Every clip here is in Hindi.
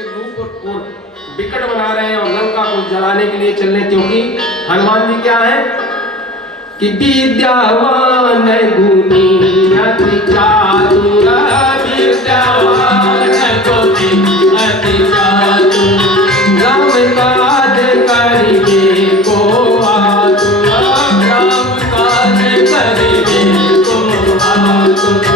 के रूप को विकट बना रहे हैं और लंका को जलाने के लिए चल रहे हैं, क्योंकि हनुमान जी क्या है कि विद्यावान गुणी अति चातुर, विद्यावान गुणी अति चातुर, राम काज करिबे को आतुर, राम काज करिबे को आतुर।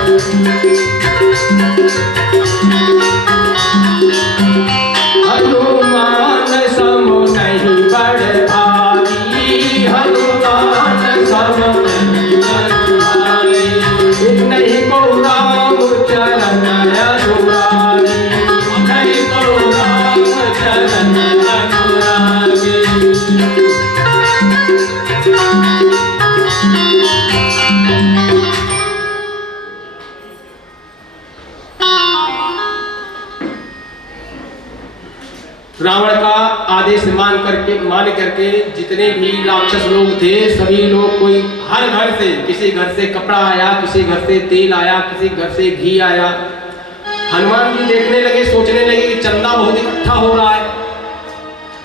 हनुमान सम नहीं बड़ भारी, हनुमान सम नहीं बड़ भारी, नहीं को राम चरण अनुरागी, नहीं को राम चरण अनुरागी। रावण का आदेश मान करके जितने भी राक्षस लोग थे सभी लोग, कोई हर घर से, किसी घर से कपड़ा आया, किसी घर से तेल आया, किसी घर से घी आया। हनुमान जी देखने लगे, सोचने लगे कि चंदा बहुत इकट्ठा हो रहा है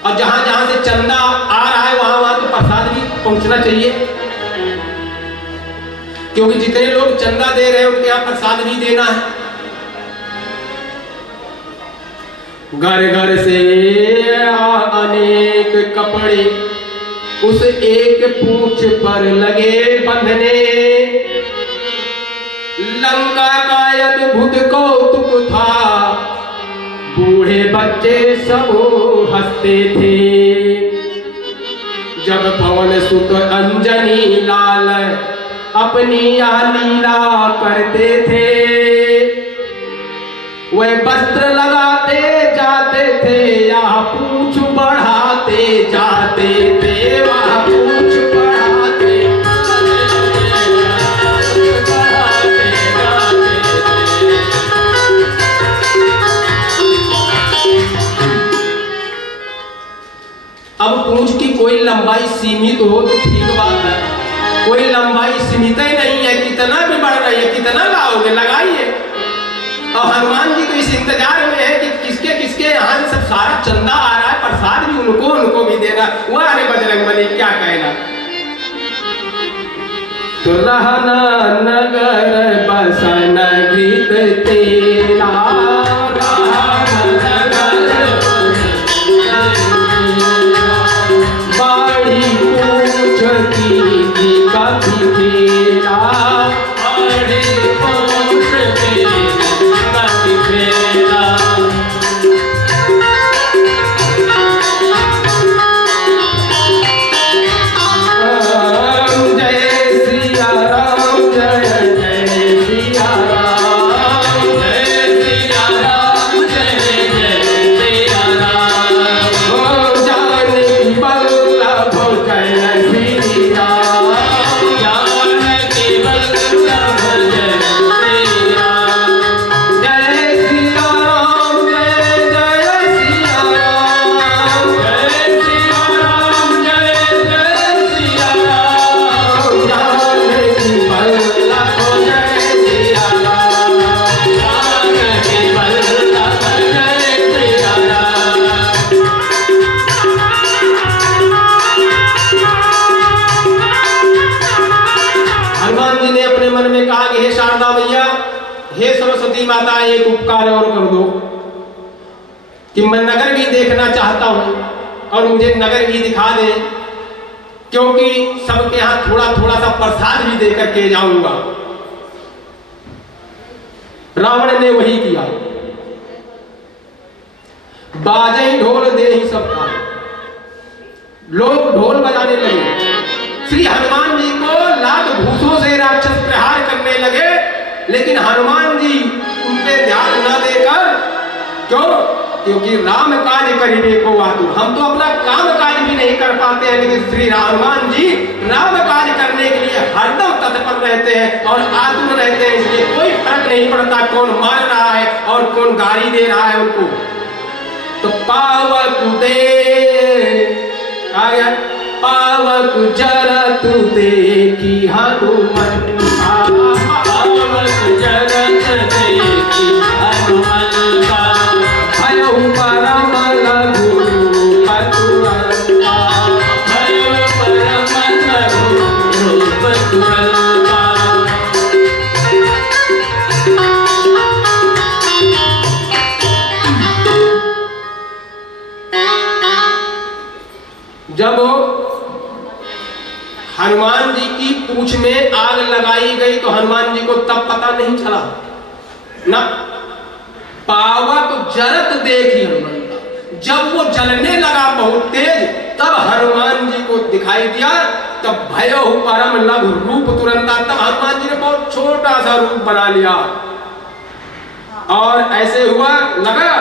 और जहां जहां से चंदा आ रहा है वहां वहां तो प्रसाद भी पहुंचना चाहिए, क्योंकि जितने लोग चंदा दे रहे हैं उनके यहाँ प्रसाद भी देना है। घर घर से अनेक कपड़े उस एक पूंछ पर लगे बंधने, लंका का अद्भुत कौतुक था, बूढ़े बच्चे सब हंसते थे। जब पवन सुत अंजनी लाल अपनी लीला करते थे, वह वस्त्र लगाते जाते थे या पूंछ बढ़ाते जाते थे, वह पूंछ बढ़ाते जाते थे। अब पूंछ की कोई लंबाई सीमित हो तो ठीक बात है, कोई लंबाई सीमित ही नहीं है, कितना भी बढ़ रही है, कितना लाओगे लगाइए। और हनुमान जी तो इस इंतजार में है कि किसके किसके यहाँ सब सारा चंदा आ रहा है, प्रसाद भी उनको भी देना। वह अरे बजरंगबली क्या कहना, तो रहना नगर बसन गृत तेरा, बाड़ी पूछ की कभी तेरा, बाड़ी पूछ की कभी तेरा। माता एक उपकार और कर दो कि मैं नगर भी देखना चाहता हूं और मुझे नगर भी दिखा दे, क्योंकि सबके यहां थोड़ा थोड़ा सा प्रसाद भी देकर के जाऊंगा। रावण ने वही किया, बाजे ढोल दे ही सब था, लोग ढोल बजाने लगे, श्री हनुमान जी को लात भूसों से राक्षस प्रहार करने लगे, लेकिन हनुमान जी उनपे ध्यान न देकर, क्यों? क्योंकि राम काज करिबे को आतुर, हम तो अपना काम काज भी नहीं कर पाते हैं, लेकिन श्री हनुमान जी राम काज करने के लिए हरदम तत्पर रहते हैं और आतुर रहते हैं, इसलिए कोई फर्क नहीं पड़ता कौन मार रहा है और कौन गाली दे रहा है उनको। तो पावक दे आ गया, पावक जरत देखी हनुमान, पावक जरत देखी हनुमान का भयउ हनुमान जी की पूंछ में आग लगाई गई तो हनुमान जी को तब पता नहीं चला ना, पावक जरत देखी हनुमान का। जब वो जलने लगा बहुत तेज, तब हनुमान जी को दिखाई दिया। तब भयो परम लघु रूप तुरंत, तब हनुमान जी ने बहुत छोटा सा रूप बना लिया और ऐसे हुआ लगा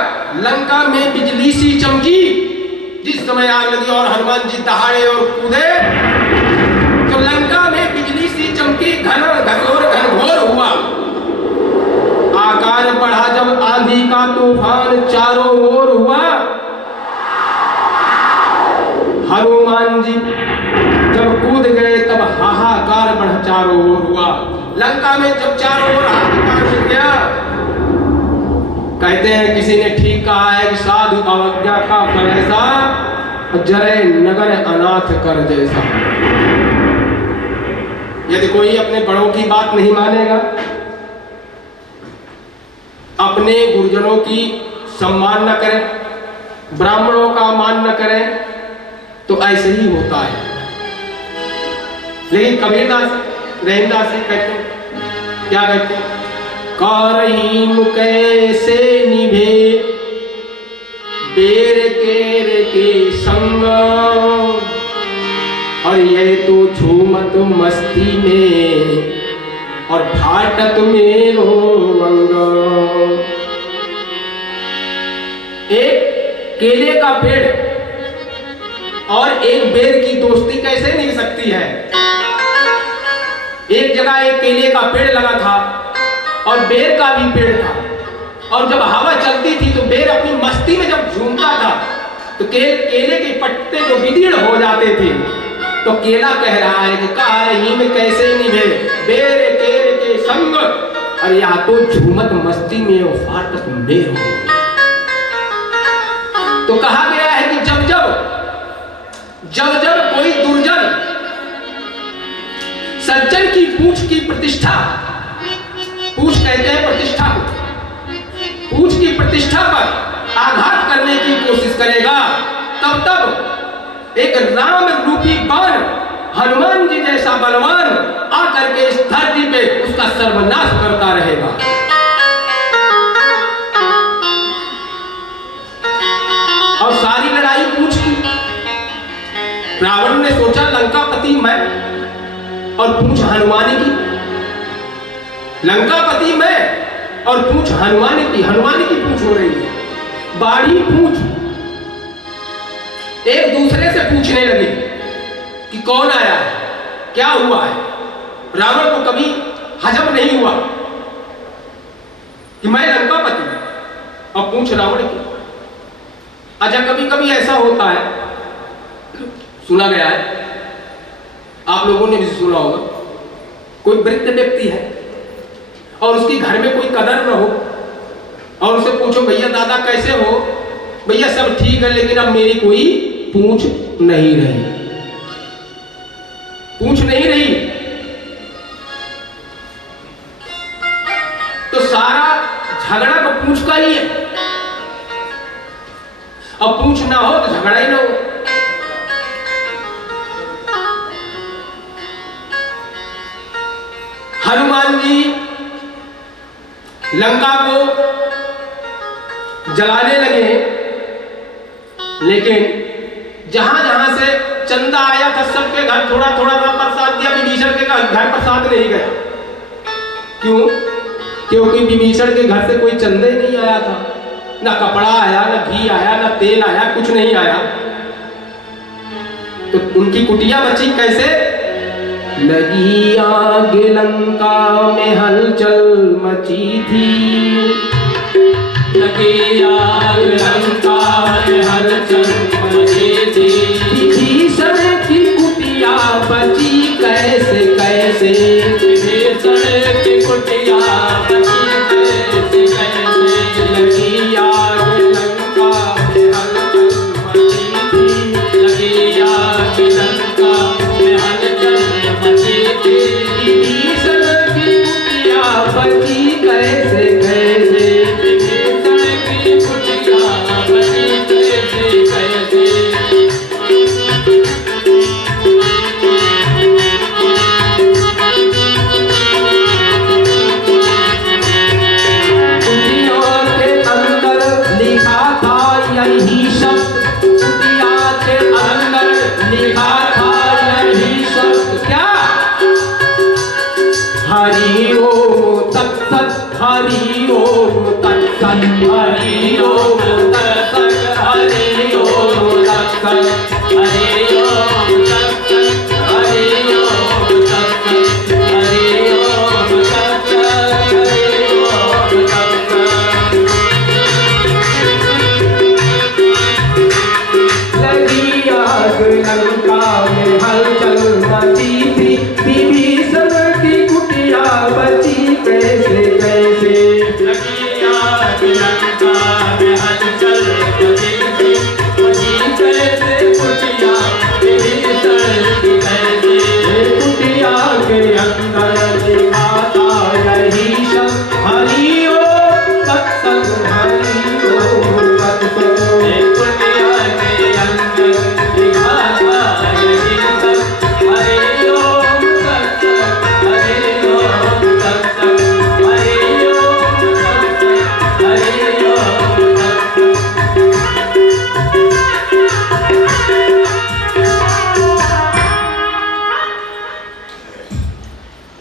लंका में बिजली सी चमकी। जिस समय आग लगी और हनुमान जी दहाड़े और कूदे तो लंका में बिजली सी चमकी, घनघोर हुआ। आकार बढ़ा जब आंधी का तूफान चारों ओर हुआ। हनुमान जी जब कूद गए तब हाहाकार बढ़ा चारों ओर हुआ। लंका में जब चारों ओर हाहाकार हो गया, कहते हैं किसी ने ठीक कहा है कि साधु अवज्ञा का फल ऐसा, जरे नगर अनाथ कर जैसा। यदि कोई अपने बड़ों की बात नहीं मानेगा, अपने गुरुजनों की सम्मान न करे, ब्राह्मणों का मान न करे, तो ऐसे ही होता है। लेकिन कबीरदास रहीमदास जी कहते हैं, क्या कहते हैं? कारहीम कैसे निभे बेर केर के संग, और ये तो झूमत मस्ती में और फाटत मेरो अंग। एक केले का पेड़ और एक बेर की दोस्ती कैसे निभ सकती है? एक जगह एक केले का पेड़ लगा था और बेर का भी पेड़ था, और जब हवा चलती थी तो बेर अपनी मस्ती में जब झूमता था तो केले के पत्ते जो विदीर्ण हो जाते थे। तो केला कह रहा है कि कारहीम कैसे निभे बेर केर के संग, और या तो झूमत मस्ती में और फाटत मेरो। तो कहा गया है कि जब जब कोई दुर्जन सज्जन की पूंछ की प्रतिष्ठा, पूंछ कहते हैं प्रतिष्ठा को, पूंछ की प्रतिष्ठा पर आघात करने की कोशिश करेगा, तब एक राम रूपी बाण हनुमान जी जैसा बलवान आकर के इस धरती पे उसका सर्वनाश करता रहेगा। और सारी लड़ाई पूंछ की। रावण ने सोचा लंकापति मैं और पूंछ हनुमान की, लंकापति मैं और पूंछ हनुमान की पूंछ हो रही है। बाड़ी पूंछ एक दूसरे से पूछने लगे कि कौन आया है, क्या हुआ है। रावण को कभी हजम नहीं हुआ कि मैं लंकापति और पूंछ रावण की। अच्छा, कभी कभी ऐसा होता है, सुना गया है, आप लोगों ने भी सुना होगा, कोई वृद्ध व्यक्ति है और उसके घर में कोई कदर न हो, और उसे पूछो भैया दादा कैसे हो, भैया सब ठीक है लेकिन अब मेरी कोई पूंछ नहीं रही, पूंछ नहीं रही। तो सारा झगड़ा तो पूंछ का ही है। अब पूंछ ना हो तो झगड़ा ही ना हो। हनुमान जी लंका को जलाने लगे, लेकिन जहां जहां से चंदा आया था सबके घर थोड़ा थोड़ा सा प्रसाद दिया, विभीषण के घर प्रसाद नहीं गया। क्यों? क्योंकि विभीषण के घर से कोई चंदे नहीं आया था, ना कपड़ा आया, ना घी आया, ना तेल आया, कुछ नहीं आया। तो उनकी कुटिया बची कैसे? लगी आग लंका में हलचल मची थी, लगी आग लंका में हलचल मची थी। विभीषण की कुटिया बची कैसे कैसे, विभीषण की कुटिया बची कैसे कैसे। लगी आग लंका में हलचल मची थी, लगी आग लंका में हलचल मची थी। विभीषण की कुटिया बची कैसे कैसे, विभीषण की कुटिया यही शब्द कुटिया के अंदर लिखा था, यही शब्द क्या? हरि ओम तत्सत, हरि ओम तत्सत, हरि ओम तत्सत, हरि ओम तत्सत, हरि ओम तत्सत, हरि ओम तत्सत, हरि ओम तत्सत, हरि ओम तत्सत। लगी आग लंका में हलचल मची थी, विभीषण की कुटिया बची कैसे कैसे। लगी आग लंका में हलचल मची थी, बची कैसे कुटिया विभीषण की कैसे। कुटिया के अंदर लिखा था यही शब्द, हरि ओम तत्सत, हरि ओम तत्सत। कुटिया के अंदर लिखा था यही शब्द, हरि ओम तत्सत, हरि ओम तत्सत, हरि ओम तत्सत, हरि ओम तत्सत।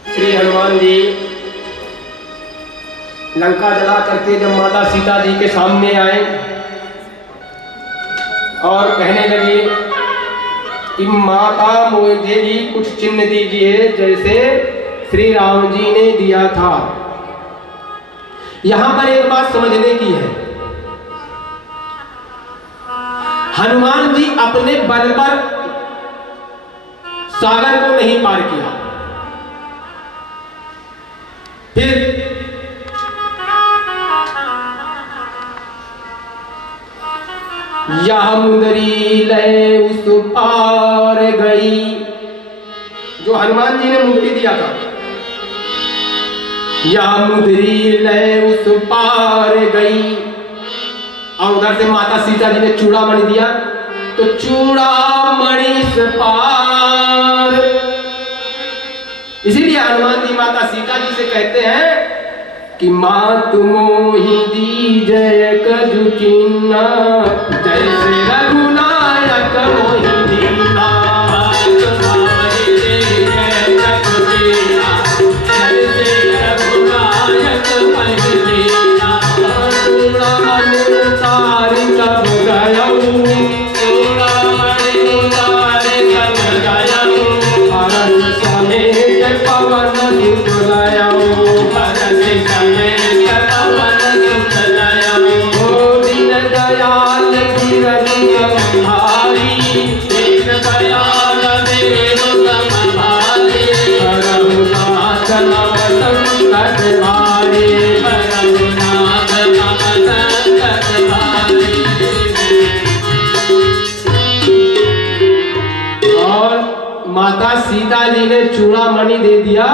श्री हनुमान जी लंका जला करके जब माता सीता जी के सामने आए और कहने लगे कि माता मुझे भी कुछ चिन्ह दीजिए जैसे श्री राम जी ने दिया था। यहां पर एक बात समझने की है, हनुमान जी अपने बल पर सागर को नहीं पार किया। फिर मुंदरी ले उस पार गई, जो हनुमान जी ने मुंदरी दिया था, मुंदरी ले उस पार गई। और उधर से माता सीता जी ने चूड़ामणि दिया, तो चूड़ामणि से पार। इसीलिए हनुमान जी माता सीता जी से कहते हैं कि मात मोहि दीजय कजु कीन्हा, जैसे रघुनायक मोहि दीन्हा। मात मोहि दीजय कजु कीन्हा, जैसे रघुनायक मोहि दीन्हा। चूड़ामणि उतारि कब गयऊ, चूड़ामणि उतारि कब गयऊ। हरष समेत पवन सुत लयऊ, हरष समेत पवन सुत लयऊ। ओ दीन दयाल गिरहि भारी, दीन दयाल देहु सम भारी। करहु नाथ नव संकट भारी, करहु नाथ नव संकट भारी। और माता सीता जी ने चूड़ामणि दे दिया,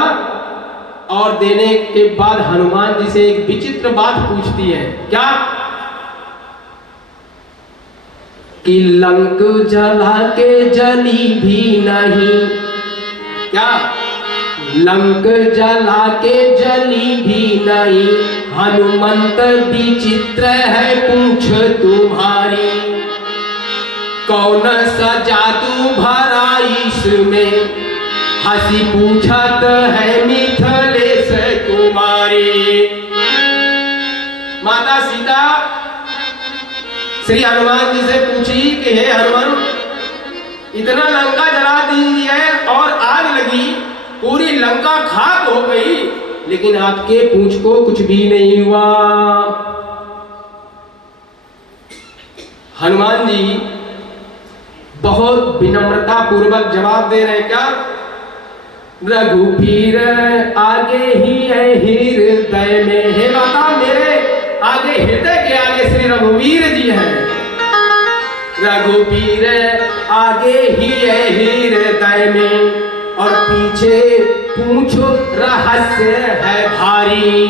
और देने के बाद हनुमान जी से एक विचित्र बात पूछती है। क्या? कि लंक जला के जली भी नहीं। क्या? लंक जला के जली भी नहीं, हनुमंत विचित्र है पूछ तुम्हारी। कौन सा जादू भरा इसमें, हंसी पूछत है मिथिलेश कुमारी। माता सीता श्री हनुमान जी से पूछी कि हे हनुमान, इतना लंका जला दीजिए और आग लगी, पूरी लंका खाक हो गई, लेकिन आपके पूंछ को कुछ भी नहीं हुआ। हनुमान जी बहुत विनम्रता पूर्वक जवाब दे रहे। क्या? रघुवीर आगे ही है हृदय में। हे माता, मेरे आगे हृदय के आगे श्री रघुवीर जी हैं। रघुवीर आगे ही है हृदय में, और पीछे पूछो रहस्य है भारी।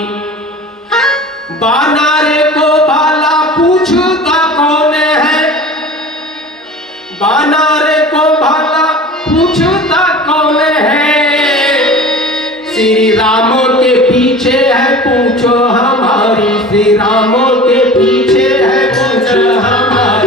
बानारे को भाला पूछता कौन है, बानारे को भाला पूछता कौन है। श्री राम के पीछे है पूछो हमारी, श्री राम के पीछे है पूछो हमारी।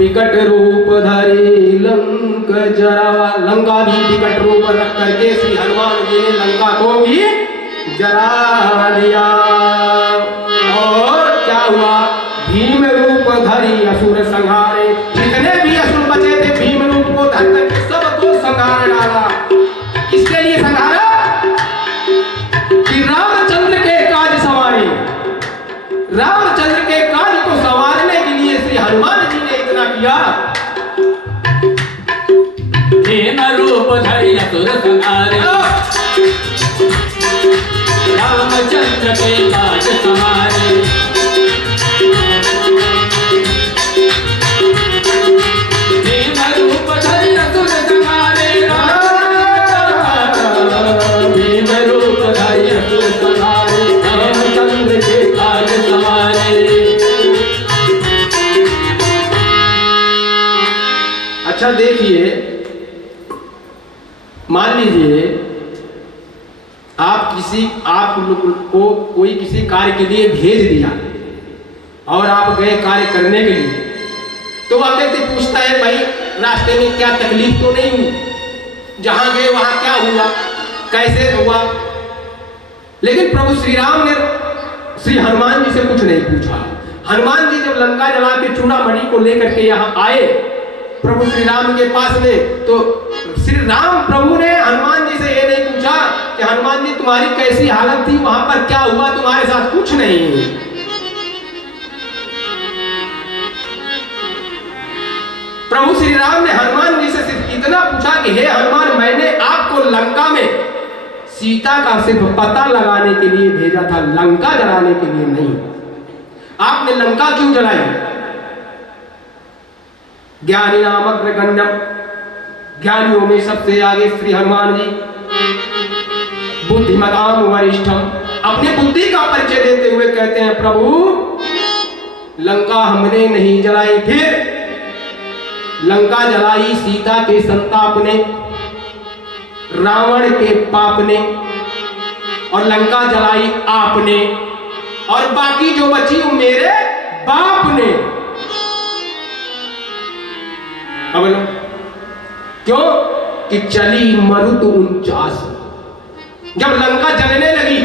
विकट रूप धरी लंक जरावा। लंका भी विकट रूप रख करके श्री हनुमान जी ने लंका को भी जरा दिया। और क्या हुआ? भीम रूप धरी असुर संहारे। जितने भी असुर बचे थे भीम रूप को धर करके सबको संहार डाला। किसके लिए संहारा? कि रामचंद्र के काज संवारे। रामचंद्र के काज को संवारने के लिए श्री हनुमान जी ने इतना किया। भीम रूप धरि असुर संहारे, रामचंद्र के काज संवारे। भीम रूप धरि असुर संहारे, भीम रूप धरि असुर संहारे, रामचंद्र के काज संवारे। अच्छा देखिए, मान लीजिए आप लोग को कोई किसी कार्य के लिए भेज दिया और आप गए कार्य करने के लिए, तो वह व्यक्ति पूछता है भाई रास्ते में क्या तकलीफ तो नहीं हुई, जहां गए वहां क्या हुआ, कैसे हुआ। लेकिन प्रभु श्री राम ने श्री हनुमान जी से कुछ नहीं पूछा। हनुमान जी जब लंका जला के चूड़ामणि को लेकर के यहाँ आए प्रभु श्री राम के पास में, तो श्री राम प्रभु ने हनुमान जी से ये नहीं पूछा कि हनुमान जी तुम्हारी कैसी हालत थी, वहां पर क्या हुआ तुम्हारे साथ, कुछ नहीं। प्रभु श्री राम ने हनुमान जी से सिर्फ इतना पूछा कि हे हनुमान, मैंने आपको लंका में सीता का सिर्फ पता लगाने के लिए भेजा था, लंका जलाने के लिए नहीं। आपने लंका क्यों जलाई? ज्ञानी नाम अग्रगण्यम, ज्ञानियों में सबसे आगे श्री हनुमान जी, बुद्धिमताम वरिष्ठम। अपनी बुद्धि का परिचय देते हुए कहते हैं प्रभु लंका हमने नहीं जलाई, फिर लंका जलाई सीता के संताप ने, रावण के पाप ने, और लंका जलाई आपने, और बाकी जो बची वो मेरे बाप ने। अब लो क्यों? कि चली मरुत 49। जब लंका जलने लगी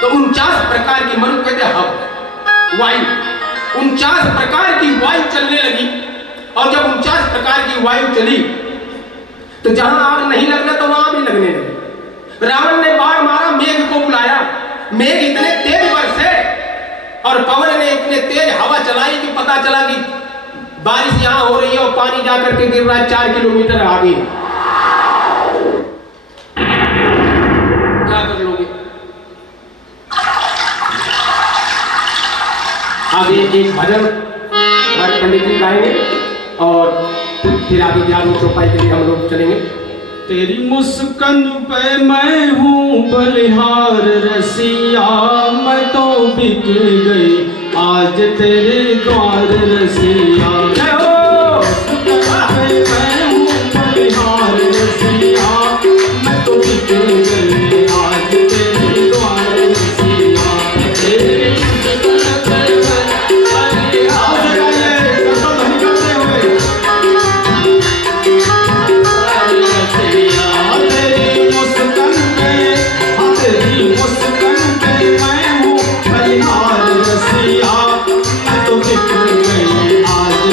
तो 49 प्रकार की मरुत कहते हैं वायु, 49 प्रकार की वायु चलने लगी। और जब 49 प्रकार की वायु चली तो जहां आग नहीं लगना तो वहां भी लगने लगी। रावण ने बाण मारा, मेघ को बुलाया, मेघ इतने तेज बरसे और पवन ने इतने तेज हवा चलाई कि पता चला कि बारिश यहां हो रही है और पानी जाकर के गिर रहा है 4 किलोमीटर आगे। क्या कर लोगे? आगे एक भजन हमारे पंडित जी गाएंगे और फिर आगे 11 रुपए के लिए हम लोग चलेंगे। तेरी मुस्कान पे मैं हूँ बलिहार रसिया, मैं तो बिक गई आज तेरे द्वार रसिया। मुस्कान पे मैं हूँ बलिहार रसिया, मैं तो बिक गई आज तेरे द्वार रसिया। तेरी मुस्कान पे मैं आज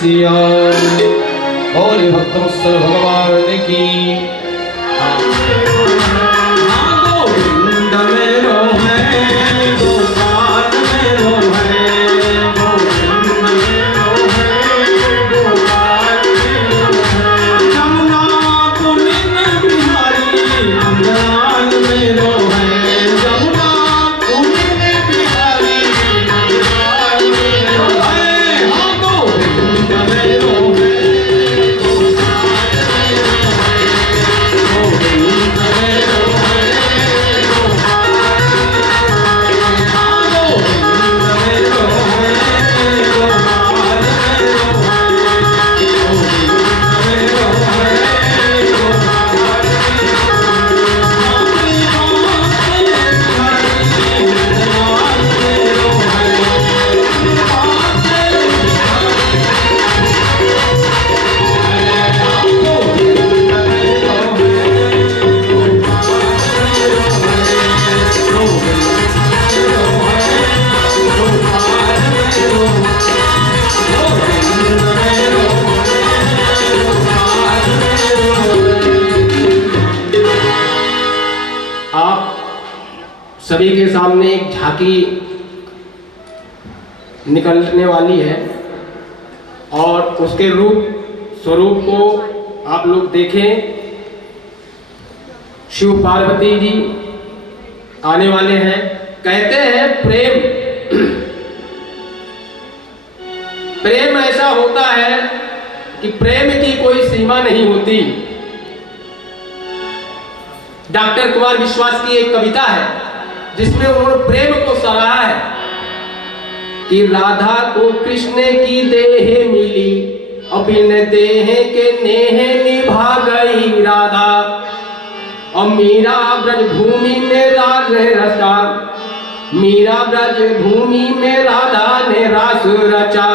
सिया बोले भक्तवत्सल भगवान की। गोविंद मेरो है गोपाल मेरो है, गोविंद मेरो है गोपाल मेरो है। जमुना पुलिन बिहारी नंदलाल मेरो है, जमुना पुलिन बिहारी नंदलाल मेरो है। हाँ गोविंद मेरो है गोपाल मेरो है, गोविंद मेरो है गोपाल मेरो है। हाँ गोविंद मेरो है गोपाल मेरो है, गोविंद मेरो है गोपाल आप सभी के सामने एक झांकी निकलने वाली है और उसके रूप स्वरूप को आप लोग देखें। शिव पार्वती जी आने वाले हैं। कहते हैं प्रेम ऐसा होता है कि प्रेम की कोई सीमा नहीं होती। डॉक्टर कुमार विश्वास की एक कविता है जिसमें उन्होंने प्रेम को सराहा है कि राधा को कृष्ण की देह मिली और बिन देह के नेह निभा गई राधा, और मीरा ब्रज भूमि में रास रचा, मीरा ब्रज भूमि में राधा ने रास रचा,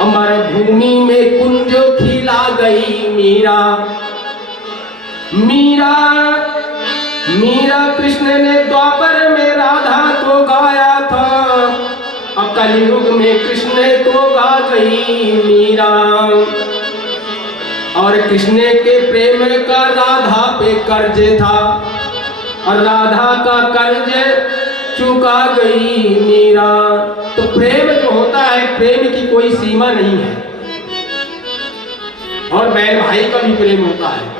अमर भूमि में कुंज खिला गई मीरा। मीरा कृष्ण ने द्वापर में राधा को गाया था, और कलयुग में कृष्ण को गा गई मीरा। और कृष्ण के प्रेम का राधा पे कर्ज था, और राधा का कर्ज चुका गई मीरा। तो प्रेम जो होता है, प्रेम की कोई सीमा नहीं है। और बहन भाई का भी प्रेम होता है।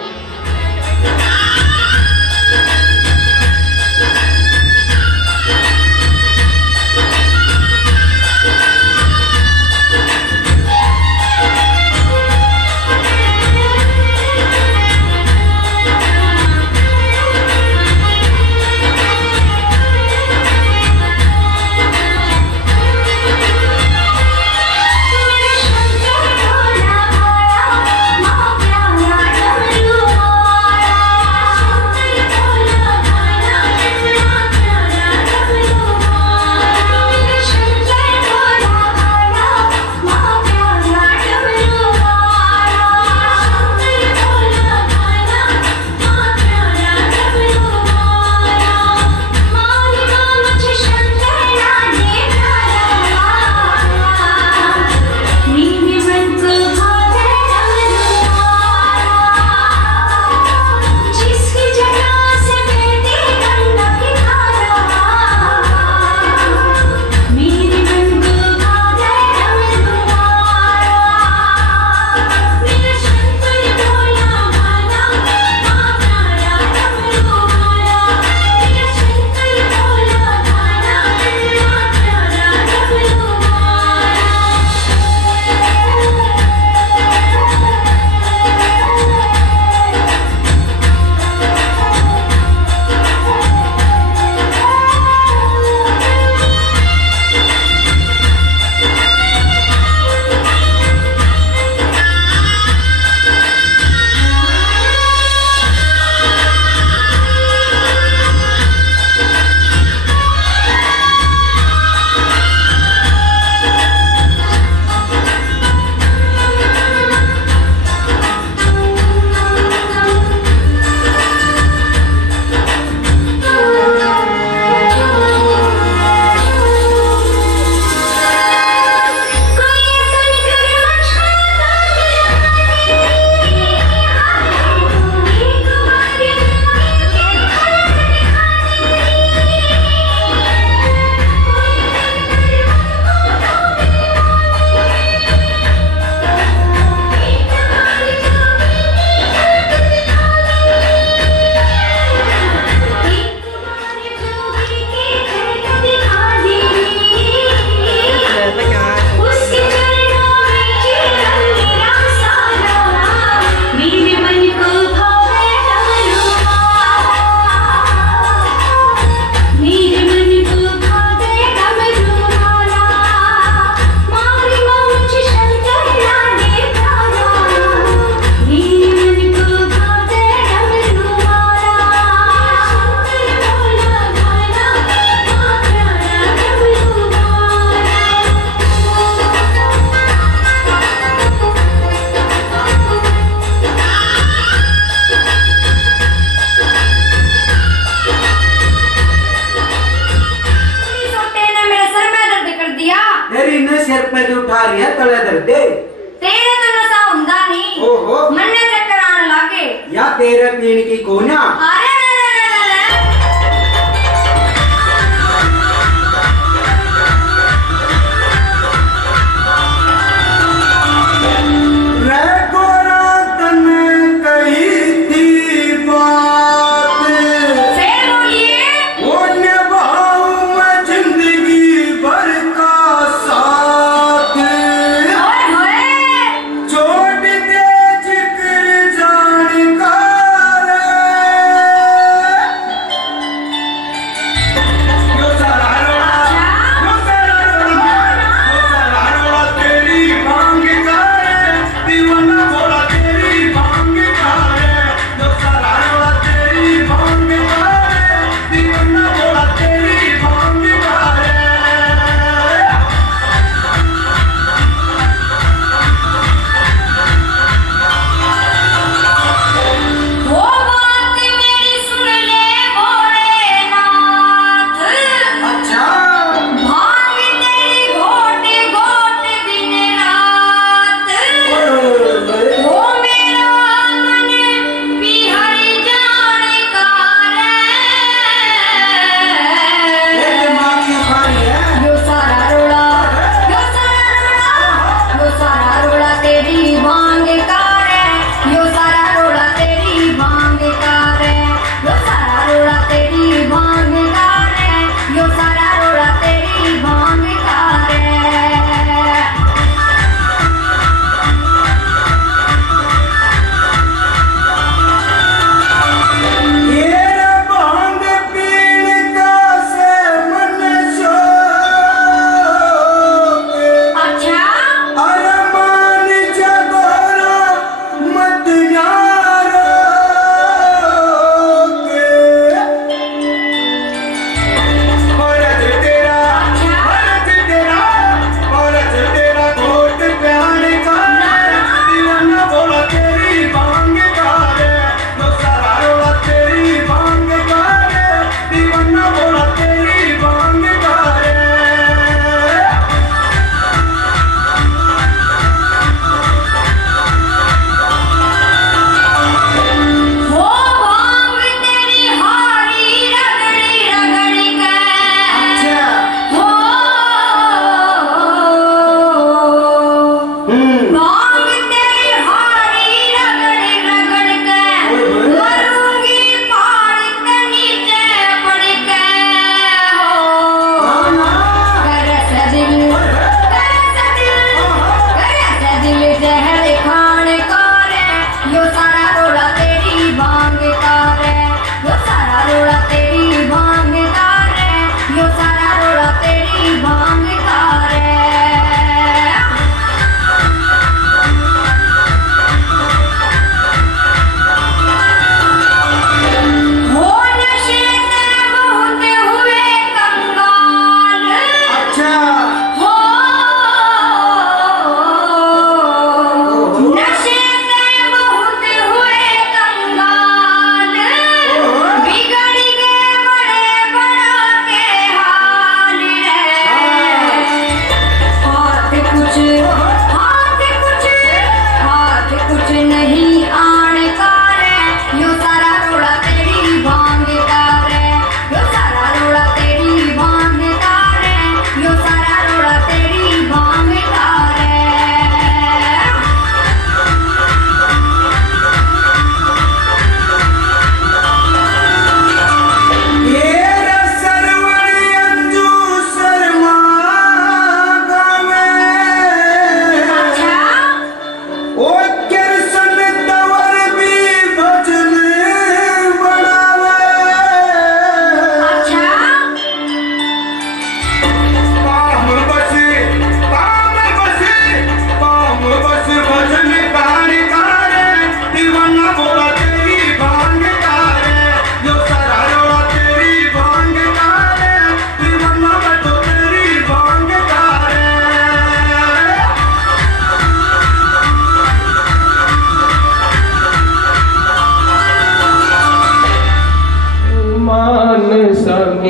सिर पे जो उठा रही है तले दर दे तेरे तो नशा हुंदा नहीं ओहो मन्ने चक्कर आने लागे या तेरे पीण की कोना अरे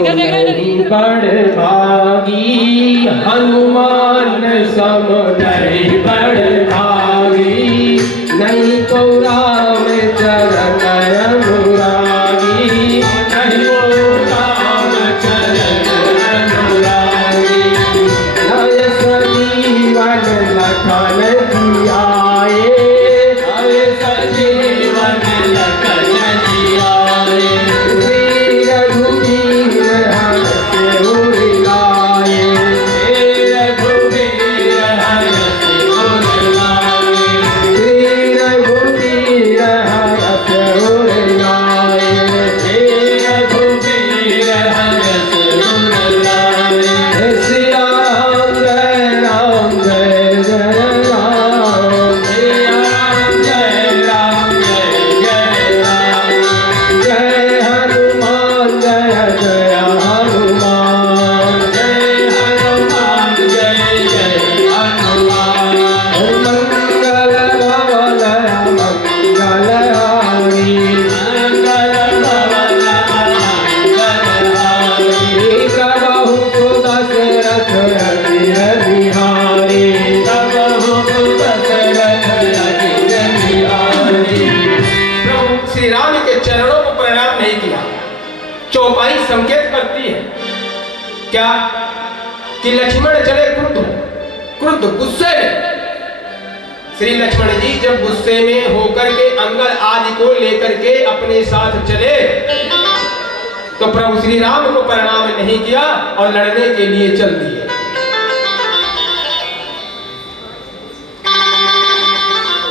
नहीं बड़भागी हनुमान डरे बड़ भागी नहीं को राम चरण अनुरागी नहीं को राम चरण अनुरागी नय सजीवन लखन जियाए आए सजीवन लखन जियाए श्री रघुवीर हर्ष उर लाए हे रघुवीर हर्ष उर लाए श्री रघुवीर हर्ष उर लाए हे रघुवीर हर्ष उर लाए श्री राम जय राम जय जय राम हे राम जय राम जय जय राम जय हनुमान जय जय हनुमान जय हनुमान जय जय हनुमान मंगल भवन मंगल हारी मंगल भवन मंगल हारी कबहु दशरथ अजिर बिहारी प्रभु दशरथ अजिर बिहारी प्रभु श्री राम के चरणों को प्रणाम नहीं किया। चौपाई संकेत करती है क्या कि लक्ष्मण चले क्रुद्ध गुस्से में। श्री लक्ष्मण जी जब गुस्से में होकर के अंगद आदि को लेकर के अपने साथ चले तो प्रभु श्री राम को प्रणाम नहीं किया और लड़ने के लिए चल दिए।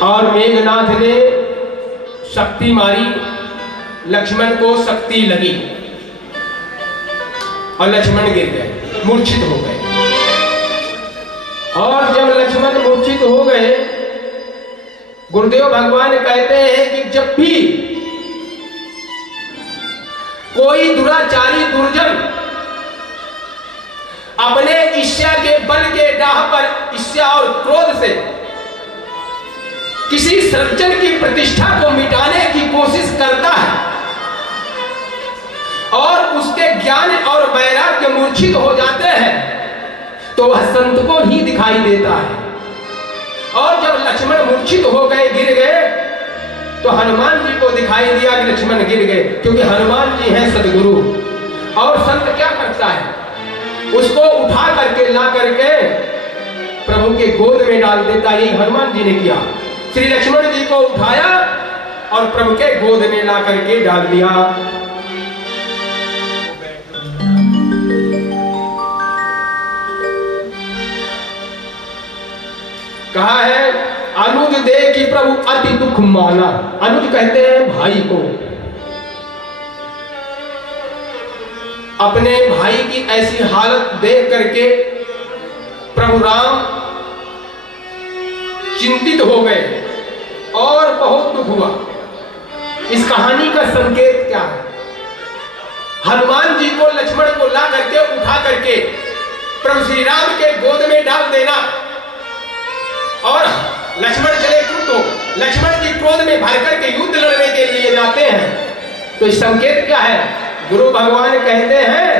और मेघनाथ ने शक्ति मारी, लक्ष्मण को शक्ति लगी और लक्ष्मण गिर गए, मूर्छित हो गए। और जब लक्ष्मण मूर्छित हो गए, गुरुदेव भगवान कहते हैं कि जब भी कोई दुराचारी दुर्जन अपने ईर्ष्या के बल के डाह पर ईर्ष्या और क्रोध से किसी सज्जन की प्रतिष्ठा को मिटाने की कोशिश करता है और उसके ज्ञान और वैराग्य मूर्छित हो जाते हैं तो वह संत को ही दिखाई देता है। और जब लक्ष्मण मूर्छित हो गए, गिर गए, तो हनुमान जी को दिखाई दिया कि लक्ष्मण गिर गए, क्योंकि हनुमान जी हैं सदगुरु। और संत क्या करता है, उसको उठा करके ला करके प्रभु के गोद में डाल देता। यही हनुमान जी ने किया, श्री लक्ष्मण जी को उठाया और प्रभु के गोद में ला करके डाल दिया। कहा है अनुज दे कि प्रभु अति दुख माना। अनुज कहते हैं भाई को। अपने भाई की ऐसी हालत देख करके प्रभु राम चिंतित हो गए और बहुत दुख हुआ। इस कहानी का संकेत क्या है? हनुमान जी को लक्ष्मण को ला करके उठा करके प्रभु श्री राम के गोद में डाल देना और लक्ष्मण चले क्रुद्ध, लक्ष्मण जी क्रोध में भर करके युद्ध लड़ने के लिए जाते हैं। तो इस संकेत क्या है? गुरु भगवान कहते हैं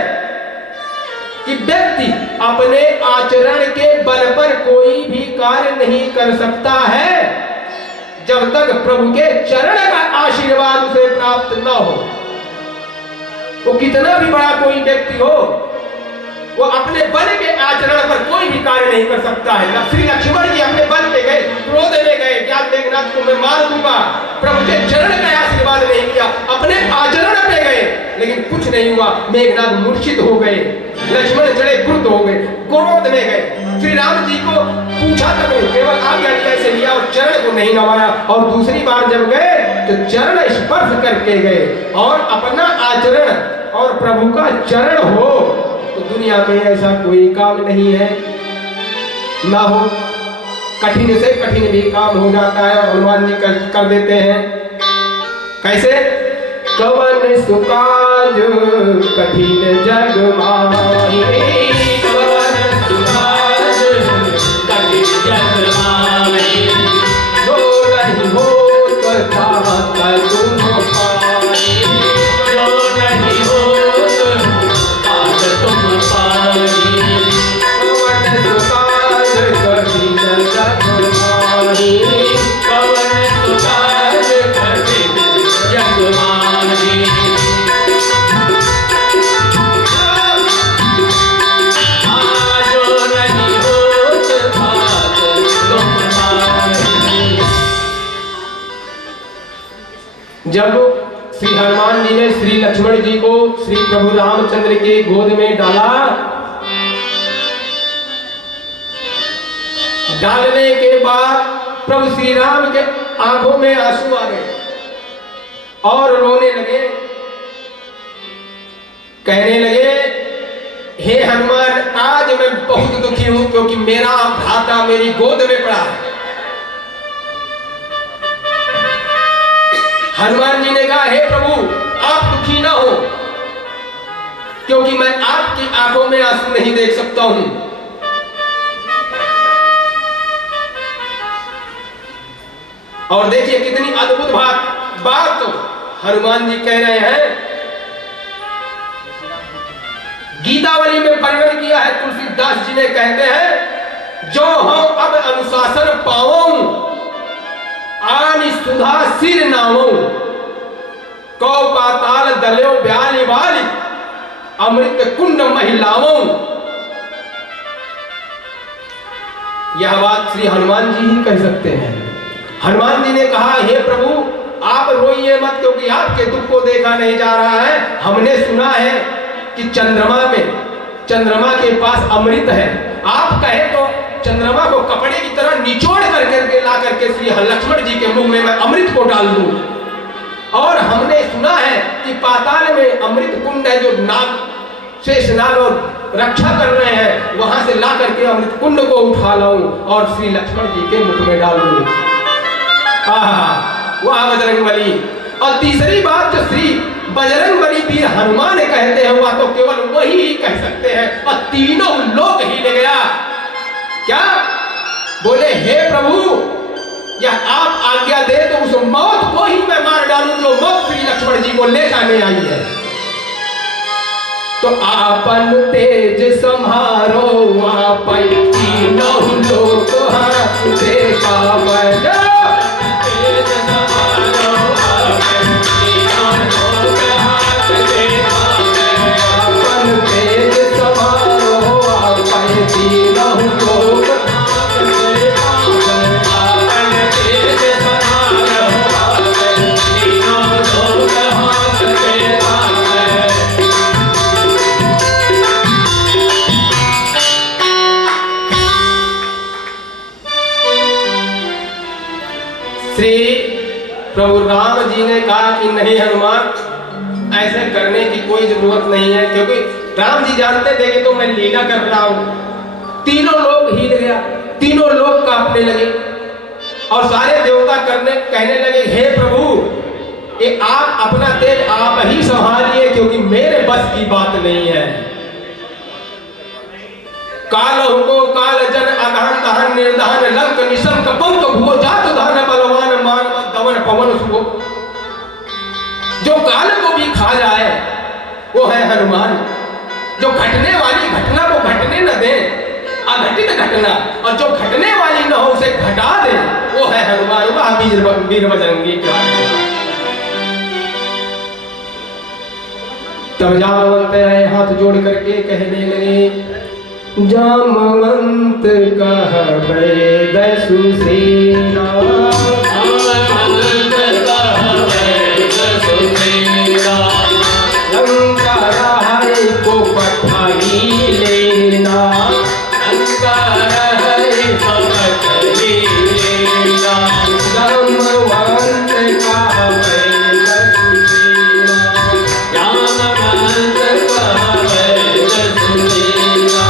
कि व्यक्ति अपने आचरण के बल पर कोई भी कार्य नहीं कर सकता है जब तक प्रभु के चरण का आशीर्वाद उसे प्राप्त न हो। वो कितना भी बड़ा कोई व्यक्ति हो, वो अपने बल के आचरण पर कोई भी कार्य नहीं कर सकता है। श्री लक्ष्मण जी अपने बल पे गए, क्रोध में गए, क्या मेघनाथ को मैं मार दूंगा, प्रभु के चरण का आशीर्वाद नहीं किया, अपने आचरण पे गए, लेकिन कुछ नहीं हुआ। मेघनाथ मूर्छित हो गए, लक्ष्मण चढ़े क्रुद्ध हो गए, क्रोध में गए। श्री राम जी को पूछा तक केवल आज्ञा कैसे लिया और चरण को नहीं नवाया। और दूसरी बार जब गए तो चरण स्पर्श करके गए। और अपना आचरण और प्रभु का चरण हो तो दुनिया में ऐसा कोई काम नहीं है ना हो। कठिन से कठिन भी काम हो जाता है, हनुमान जी कर देते हैं। कैसे? कवन सुकाज कठिन जग माही, कवन सुकाज कठिन जग माही, जो नहीं हो तो चाहत तुम पाई, जो नहीं हो तो चाहत तुम पाई। कवन सुकाज कठिन लक्ष्मण जी को श्री प्रभु रामचंद्र के गोद में डाला। डालने के बाद प्रभु श्री राम के आंखों में आंसू आ गए और रोने लगे, कहने लगे, हे हनुमान, आज मैं बहुत दुखी हूं क्योंकि मेरा भ्राता मेरी गोद में पड़ा है। हनुमान जी ने कहा, हे प्रभु, आप दुखी ना हो क्योंकि मैं आपकी आंखों में आंसू नहीं देख सकता हूं। और देखिए कितनी अद्भुत बात तो हनुमान जी कह रहे हैं। गीतावली में वर्णन किया है, तुलसीदास जी ने कहते हैं, जो हम अब अनुशासन पाऊं आनि सुधा सिर नामो कौ पाताल दलो ब्याली वाली अमृत कुंड महिलाओं। यह बात श्री हनुमान जी ही कह सकते हैं। हनुमान जी ने कहा, हे प्रभु, आप रोइए मत क्योंकि आपके दुख को देखा नहीं जा रहा है। हमने सुना है कि चंद्रमा के पास अमृत है। आप कहे तो चंद्रमा को कपड़े की तरह निचोड़ करके ला करके श्री लक्ष्मण जी के मुंह में मैं अमृत को डाल दूं। और हमने सुना है कि पाताल में अमृत कुंड है, जो नाग शेष नाग और रक्षा कर रहे हैं, वहां से ला करके अमृत कुंड को उठा लाऊं और श्री लक्ष्मण जी के मुख में डाल दूं। वाह बजरंगबली। और तीसरी बात जो श्री बजरंगबली वीर हनुमान कहते हैं, वह तो केवल वही ही कह सकते हैं और तीनों लोग हिल गया। क्या बोले, हे प्रभु, यह आप आज्ञा दे तो उस मौत को ही मैं मार डालूं जो मौत श्री लक्ष्मण जी को ले जाने आई है। तो आपन तेज संहारो, आपन तीनों लोग हाथ देखा बजा। श्री प्रभु राम जी ने कहा कि नहीं हनुमान, ऐसे करने की कोई जरूरत नहीं है, क्योंकि राम जी जानते थे कि तो मैं लीला कर रहा हूं। तीनों लोग हिल गया, तीनों लोग कांपने लगे और सारे देवता कहने लगे, हे प्रभु, ये आप अपना तेज आप ही संभालिए क्योंकि मेरे बस की बात नहीं है। काल को काल जन अगहन दहन निर्दहन लंक निशंक पंक भुव जात धन बलवान मान दवन पवन सुभो। जो काल को भी खा जाए वो है हनुमान। जो घटने वाली घटना को घटने न दे, अघटित घटना, और जो घटने वाली न हो उसे घटा दे, वो है हनुमान। वह वीर बजरंगी। तब जामवंत आए हाथ जोड़ करके कहने लगे, जामवंत कहबै दसु सेना, लंका राय को पठाई लेना, जामवंत कहबै दसु सेना,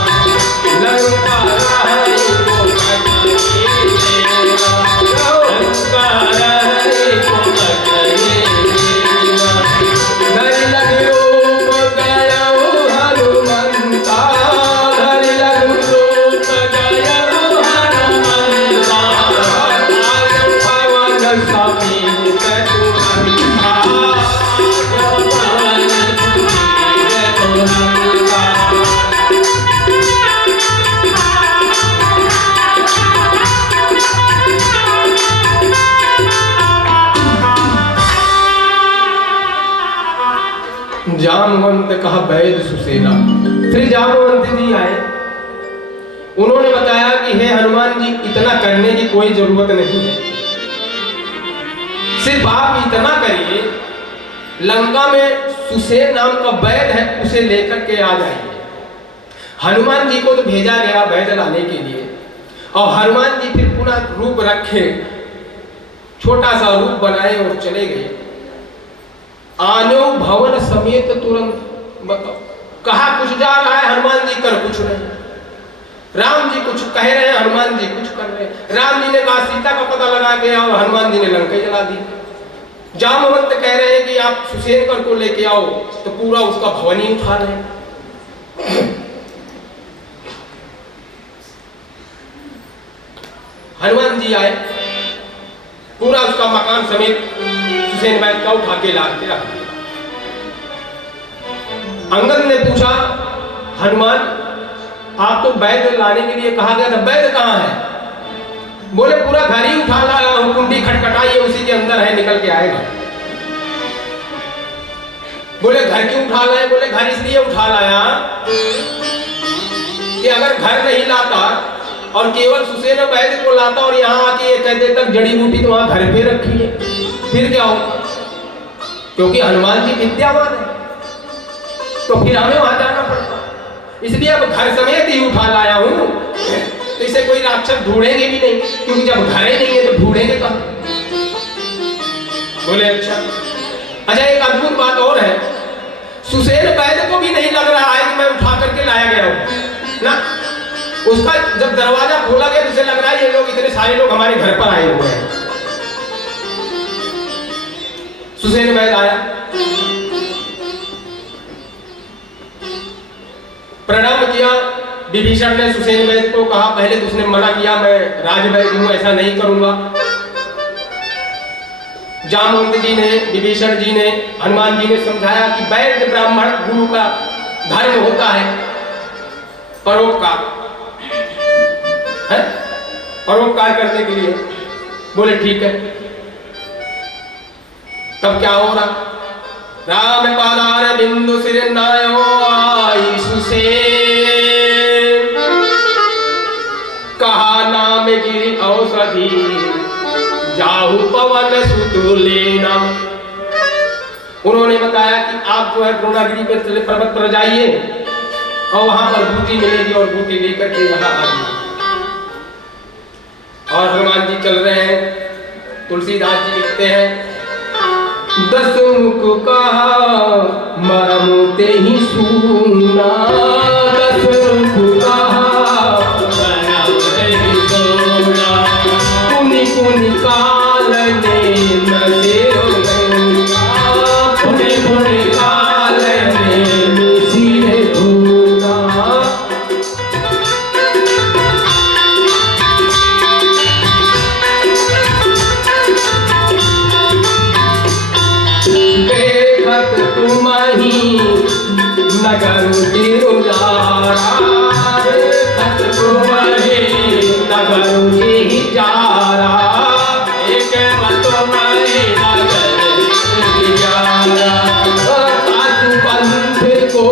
जामवंत कहा वैद सुसेना। श्री जामवंत जी आए, उन्होंने बताया कि हे हनुमान जी, इतना करने की कोई जरूरत नहीं है, सिर्फ आप इतना करिए, लंका में सुसेन नाम का वैद्य है, उसे लेकर के आ जाइए। हनुमान जी को तो भेजा गया वैद्य लाने के लिए, और हनुमान जी फिर पुनः रूप रखे, छोटा सा रूप बनाए और चले गए। आनो भवन समेत तुरंत, बताओ कहा कुछ जा रहा है, हनुमान जी कर कुछ नहीं। राम जी कुछ कह रहे हैं, हनुमान जी कुछ कर रहे हैं। राम जी ने कहा सीता का पता लगा के आओ, हनुमान जी ने लंका जला दी। जामवंत कह रहे हैं कि आप सुसेनकर को लेके आओ, तो पूरा उसका भवन ही उठा रहे हैं। हनुमान जी आए, पूरा उसका मकान समेत सुसेन वैद्य का उठा के ला के रख दिया। अंगद ने पूछा, हनुमान आप तो वैद्य लाने के लिए कहा गया था, वैद्य कहाँ है? बोले पूरा घर ही उठा लाया हूं, कुंडी खटखटाई उसी के अंदर है, निकल के आएगा। बोले घर क्यों उठा लाए? बोले घर इसलिए उठा लाया कि अगर घर नहीं लाता और केवल सुसेन वैद्य को लाता और यहाँ आके ये कहते तक जड़ी बूटी तो वहां घर पे रखी है, फिर क्या होगा? क्योंकि हनुमान जी विद्यावान है, तो फिर हमें वहां जाना पड़ता। इसलिए अब घर समेत ही उठा लाया हूं, तो इसे कोई राक्षस ढूंढेंगे भी नहीं, क्योंकि जब घर ही नहीं है तो ढूंढेंगे कहां? बोले अच्छा एक अद्भुत बात और है, सुसेन वैद्य को भी नहीं लग रहा है कि मैं उठा करके लाया गया हूं ना। उसका जब दरवाजा खोला गया तो उसे लग रहा है ये लोग, इतने सारे लोग हमारे घर पर आए हुए हैं। सुसेन वैद्य आया, प्रणाम किया। विभीषण ने सुसेन वैद्य को कहा, पहले तो उसने मना किया, मैं राजवैद्य हूं, ऐसा नहीं करूंगा। जामवंत जी ने, विभीषण जी ने, हनुमान जी ने समझाया कि वैद्य ब्राह्मण गुरु का धर्म होता है परोपकार, है परोपकार करने के लिए। बोले ठीक है। तब क्या हो रहा? राम पादार बिंदु सिर नायो आई सुसेन, कहा नाम गिरि औषधि जाहु पवन सुतु लेना। उन्होंने बताया कि आप जो है द्रोणागिरी पर चले, पर्वत पर जाइए और वहां पर बूटी मिलेगी और बूटी लेकर के यहाँ आइए। और हनुमान जी चल रहे हैं। तुलसीदास जी लिखते हैं, दस मुख कहा मरम ते ही सुना, दस मुख कहा मरम ते ही सुना, पुनि पुनि काल ने नदेरो गंगा, पुनि पुनि काल ने सिर धोना। देखत तुम्हीं नगर उजारा, देखत तुम्हीं नगर उजारा, एक तुम्हीं नगर उजारा, साधु पंथ को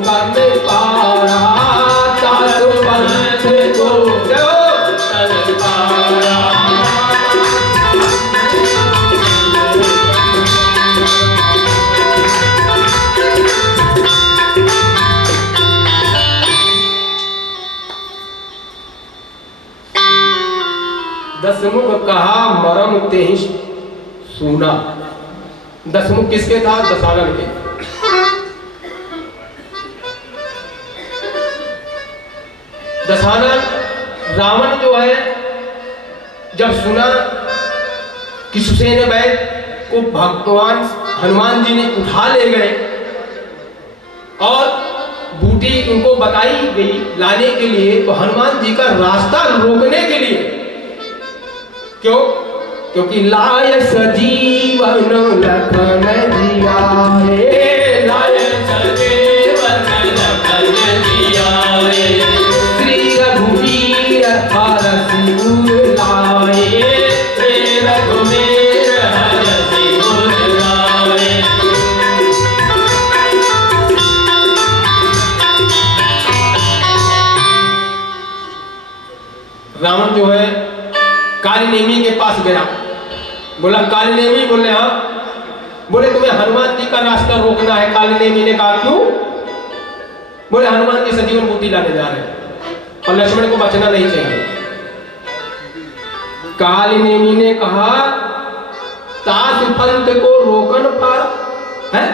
कर पारा, साधु पंथ को कर पारा। दसमुख कहा मरम ते ही सुना। दसमुख किसके था? दशानन के। दशानन रावण जो है जब सुना कि सुसेन वैद्य को भगवान हनुमान जी ने उठा ले गए और बूटी उनको बताई गई लाने के लिए, तो हनुमान जी का रास्ता रोकने के लिए, क्यों? क्योंकि लाय सजीवन लखन जियाए, लाय सजीवन लखन जियाए, श्री रघुवीर हरषि उर लाए, श्री रघुवीर हरषि उर लाए। रावण जो है काली नेमी के पास गया, बोला काली नेमी, बोले हाँ, बोले तुम्हें हनुमान जी का रास्ता रोकना है। काली नेमी ने कहा क्यों? बोले हनुमान जी सजीवन बूटी लाने जा रहे हैं और लक्ष्मण को बचना नहीं चाहिए। काली नेमी ने कहा तास पंथ को रोकन पर है?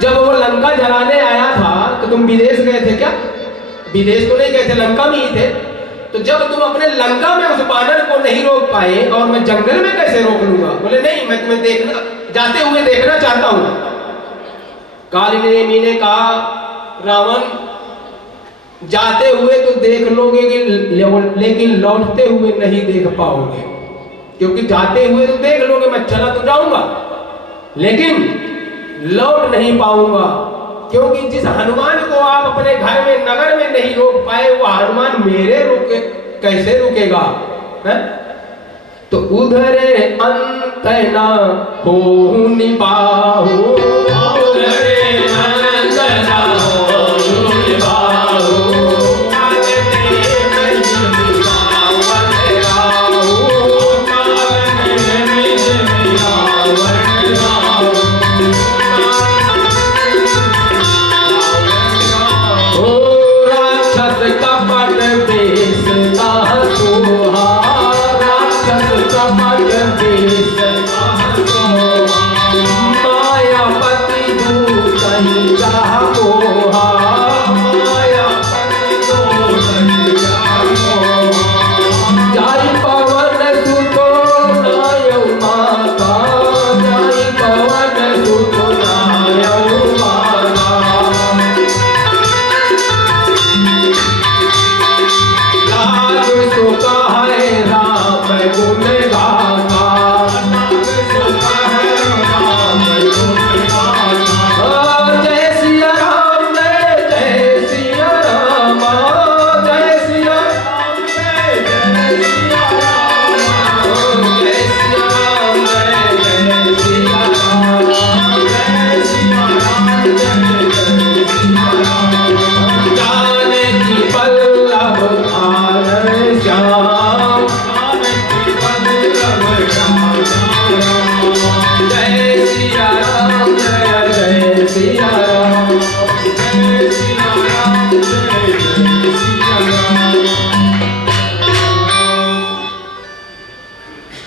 जब वो लंका जलाने आया था तो तुम विदेश गए थे क्या? विदेश तो नहीं गए थे, लंका में ही थे। तो जब तुम अपने लंका में उस बानर को नहीं रोक पाए और मैं जंगल में कैसे रोक लूंगा? बोले नहीं, मैं तुम्हें देखना जाते हुए देखना चाहता हूं। काली नेमी ने कहा रावण जाते हुए तो देख लोगे लेकिन लौटते हुए नहीं देख पाओगे, क्योंकि जाते हुए तो देख लोगे, मैं चला तो जाऊंगा लेकिन लौट नहीं पाऊंगा, क्योंकि जिस हनुमान को आप अपने घर में नगर में नहीं रोक पाए वो हनुमान मेरे रुके कैसे रुकेगा है? तो उधरे अंत न हो निबाहु, उधरे अंत न हो निबाहु,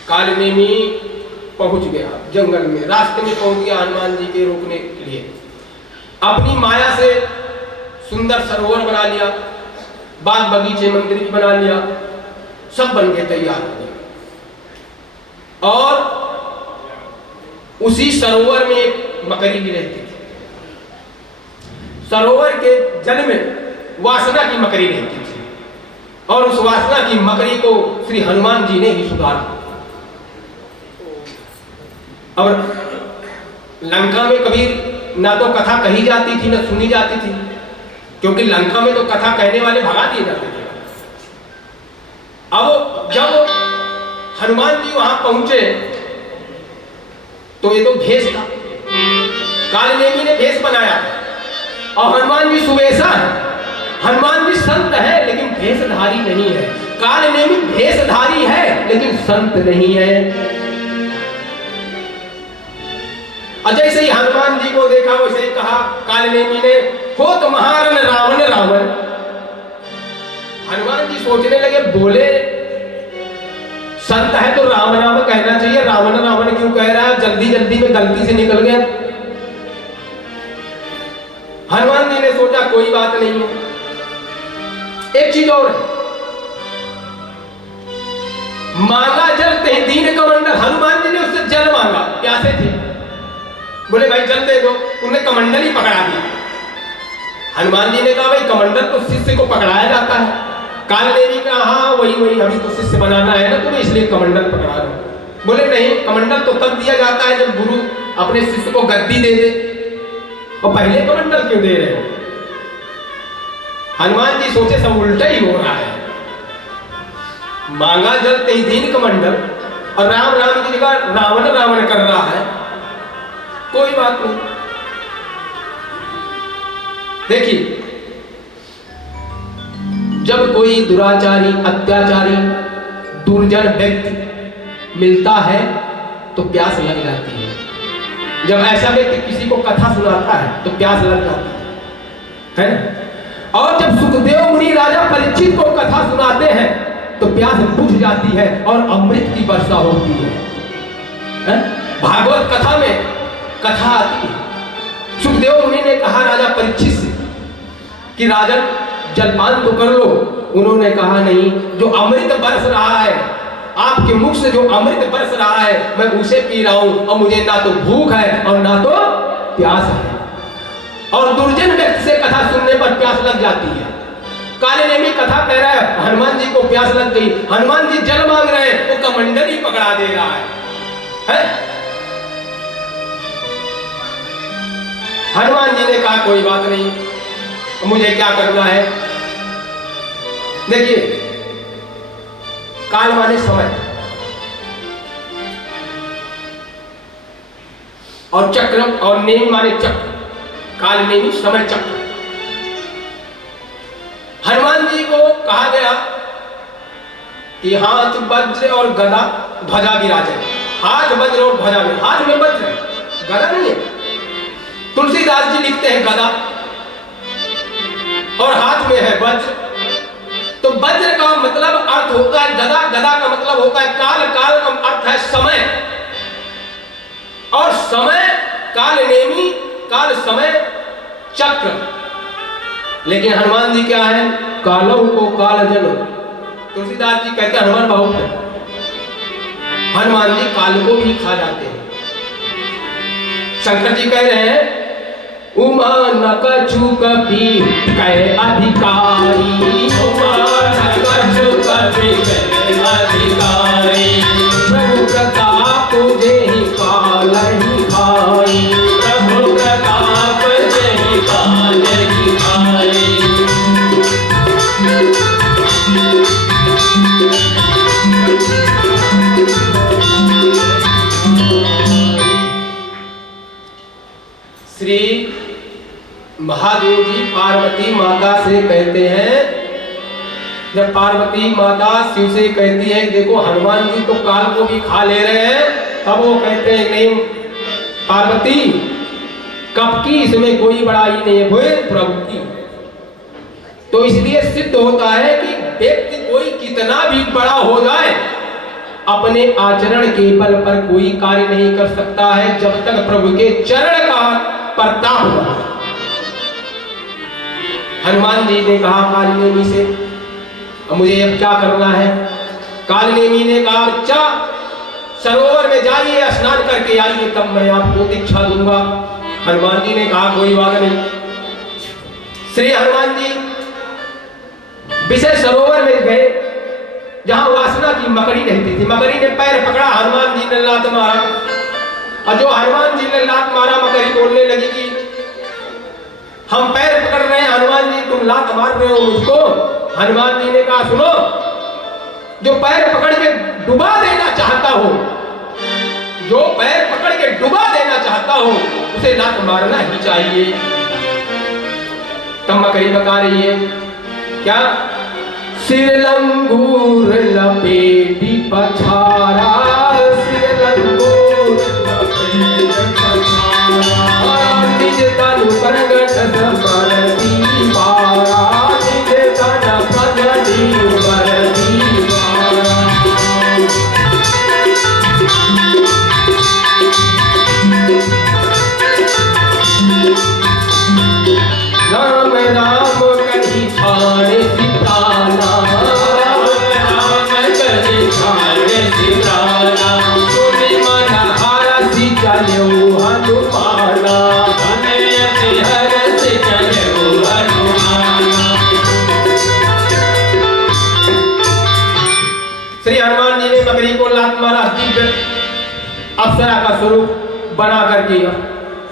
काली नेमी पहुंच गया जंगल में, रास्ते में पहुंच गया हनुमान जी के रोकने के लिए। अपनी माया से सुंदर सरोवर बना लिया, बाग बगीचे मंदिर भी बना लिया, सब बन गए, तैयार हो गए। और उसी सरोवर में एक मकड़ी भी रहती थी। सरोवर के जल में वासना की मकड़ी रहती थी और उस वासना की मकड़ी को श्री हनुमान जी ने ही सुधारा। और लंका में कभी ना तो कथा कही जाती थी ना सुनी जाती थी, क्योंकि लंका में तो कथा कहने वाले भगा दिए जाते थे। अब जब हनुमान जी वहां पहुंचे तो ये तो भेष था, काली नेमी ने भेष बनाया और हनुमान जी सुवेशा है, हनुमान जी संत है लेकिन भेषधारी नहीं है। काली नेमी भेषधारी है लेकिन संत नहीं है। जैसे ही हनुमान जी को देखा वैसे ही कहा काली नेमी ने, हो तो महारण रावण रावण। हनुमान जी सोचने लगे, बोले संत है तो राम राम कहना चाहिए, रावण रावण क्यों कह रहा है? जल्दी जल्दी में गलती से निकल गया। हनुमान जी ने सोचा कोई बात नहीं है। एक चीज और है, मांगा जल ते दीन कमंडल। हनुमान जी ने उससे जल मांगा, प्यासे थे, बोले भाई जल दे दो, उन्हें कमंडल ही पकड़ा दिया। हनुमान जी ने कहा भाई कमंडल तो शिष्य को पकड़ाया जाता है। काली नेमी कहा हाँ वही अभी तो शिष्य बनाना है ना तुम्हें, इसलिए कमंडल पकड़ा रहा हूं। बोले नहीं, कमंडल तो तब दिया जाता है जब गुरु अपने शिष्य को गद्दी दे दे, और पहले कमंडल क्यों दे रहे हो? हनुमान जी सोचे सब उल्टा ही हो रहा है। मांगा जल ते दीन कमंडल और राम राम की जगह रावण रावण कर रहा है। कोई बात नहीं। देखिए, जब कोई दुराचारी, अत्याचारी, दुर्जन व्यक्ति मिलता है तो प्यास लग जाती है, जब ऐसा व्यक्ति किसी को कथा सुनाता है तो प्यास लग जाती है ना। और जब सुखदेव मुनि राजा परीक्षित को कथा सुनाते हैं तो प्यास बुझ जाती है और अमृत की वर्षा होती है। भागवत कथा में कथा आती है। सुखदेव मुनि ने कहा राजा परीक्षित से कि राजन जलपान तो कर लो। उन्होंने कहा नहीं, जो अमृत बरस रहा है, आपके मुख से जो अमृत बरस रहा है, मैं उसे पी रहा हूं और मुझे ना तो भूख है और ना तो प्यास है। और दुर्जन व्यक्ति से कथा सुनने पर प्यास लग जाती है। काले नेमी कथा कह रहा है, हनुमान जी को प्यास लग गई, हनुमान जी जल मांग रहे हैं, वो कमंडल ही पकड़ा दे रहा है? हनुमान जी ने कहा कोई बात नहीं, मुझे क्या करना है। देखिए, काल माने समय और चक्र, और नेमी माने चक्र। काल नेमी समय चक्र। हनुमान जी को कहा गया कि हाथ वज्र और गदा ध्वजा विराजे। हाथ वज्र और ध्वजा, हाथ में वज्र, गदा नहीं है। तुलसीदास जी लिखते हैं गदा और हाथ में है वज्र। तो वज्र का मतलब अर्थ होता है गदा, गदा का मतलब होता है काल, काल का अर्थ है समय। और समय काल नेमी, काल समय चक्र। लेकिन हनुमान जी क्या है? कालहु को काल जनो। तुलसीदास जी कहते हैं हनुमान बहुत है, हनुमान जी काल को भी खा जाते हैं। शंकर जी कह रहे हैं उमा न कछु कपि कह अधिकारी, उमा न कछु कपि कह अधिकारी, प्रभु प्रताप जेहि काल ही खाई, प्रभु प्रताप जेहि काल ही खाई। श्री महादेव जी पार्वती माता से कहते हैं, जब पार्वती माता शिव से कहती है देखो हनुमान जी तो काल को भी खा ले रहे हैं, तब वो कहते हैं नहीं पार्वती, कब की इसमें कोई बड़ाई नहीं है, वो प्रभु की। तो इसलिए सिद्ध होता है कि व्यक्ति कोई कितना भी बड़ा हो जाए, अपने आचरण के बल पर कोई कार्य नहीं कर सकता है जब तक प्रभु के चरण का प्रताप हो। हनुमान जी ने कहा कालनेमी से मुझे अब क्या करना है। कालनेमी ने कहा बच्चा सरोवर में जाइए, स्नान करके आइए, तब मैं आपको दीक्षा दूंगा। हनुमान जी ने कहा कोई बात नहीं। श्री हनुमान जी विषय सरोवर में गए जहां वासना की मकड़ी रहती थी। मकड़ी ने पैर पकड़ा, हनुमान जी ने लात मारा, और जो हनुमान जी ने लात मारा मकड़ी बोलने लगी कि हम पैर पकड़ रहे हैं, हनुमान जी तुम लात मार रहे हो मुझको। हनुमान जी ने कहा सुनो, जो पैर पकड़ के डुबा देना चाहता हो, जो पैर पकड़ के डुबा देना चाहता हो, उसे लात मारना ही चाहिए। तब मकड़ी बता रही है क्या? सिर लंगूर लपेटी पछारा, सिर लंगूर लपेटी पछारा, निज तनु प्रगट समरती बारा, निज तनु प्रगटी समरती बारा। राम राम कहीं छाड़े सितारा, राम कहीं छाड़े सितारा, सुनि मन हरसि चलो हनुमाना, अति हरसि चलो हनुमाना। श्री हनुमान जी ने मकड़ी को लात मारा, दिव्य अप्सरा का स्वरूप बना करके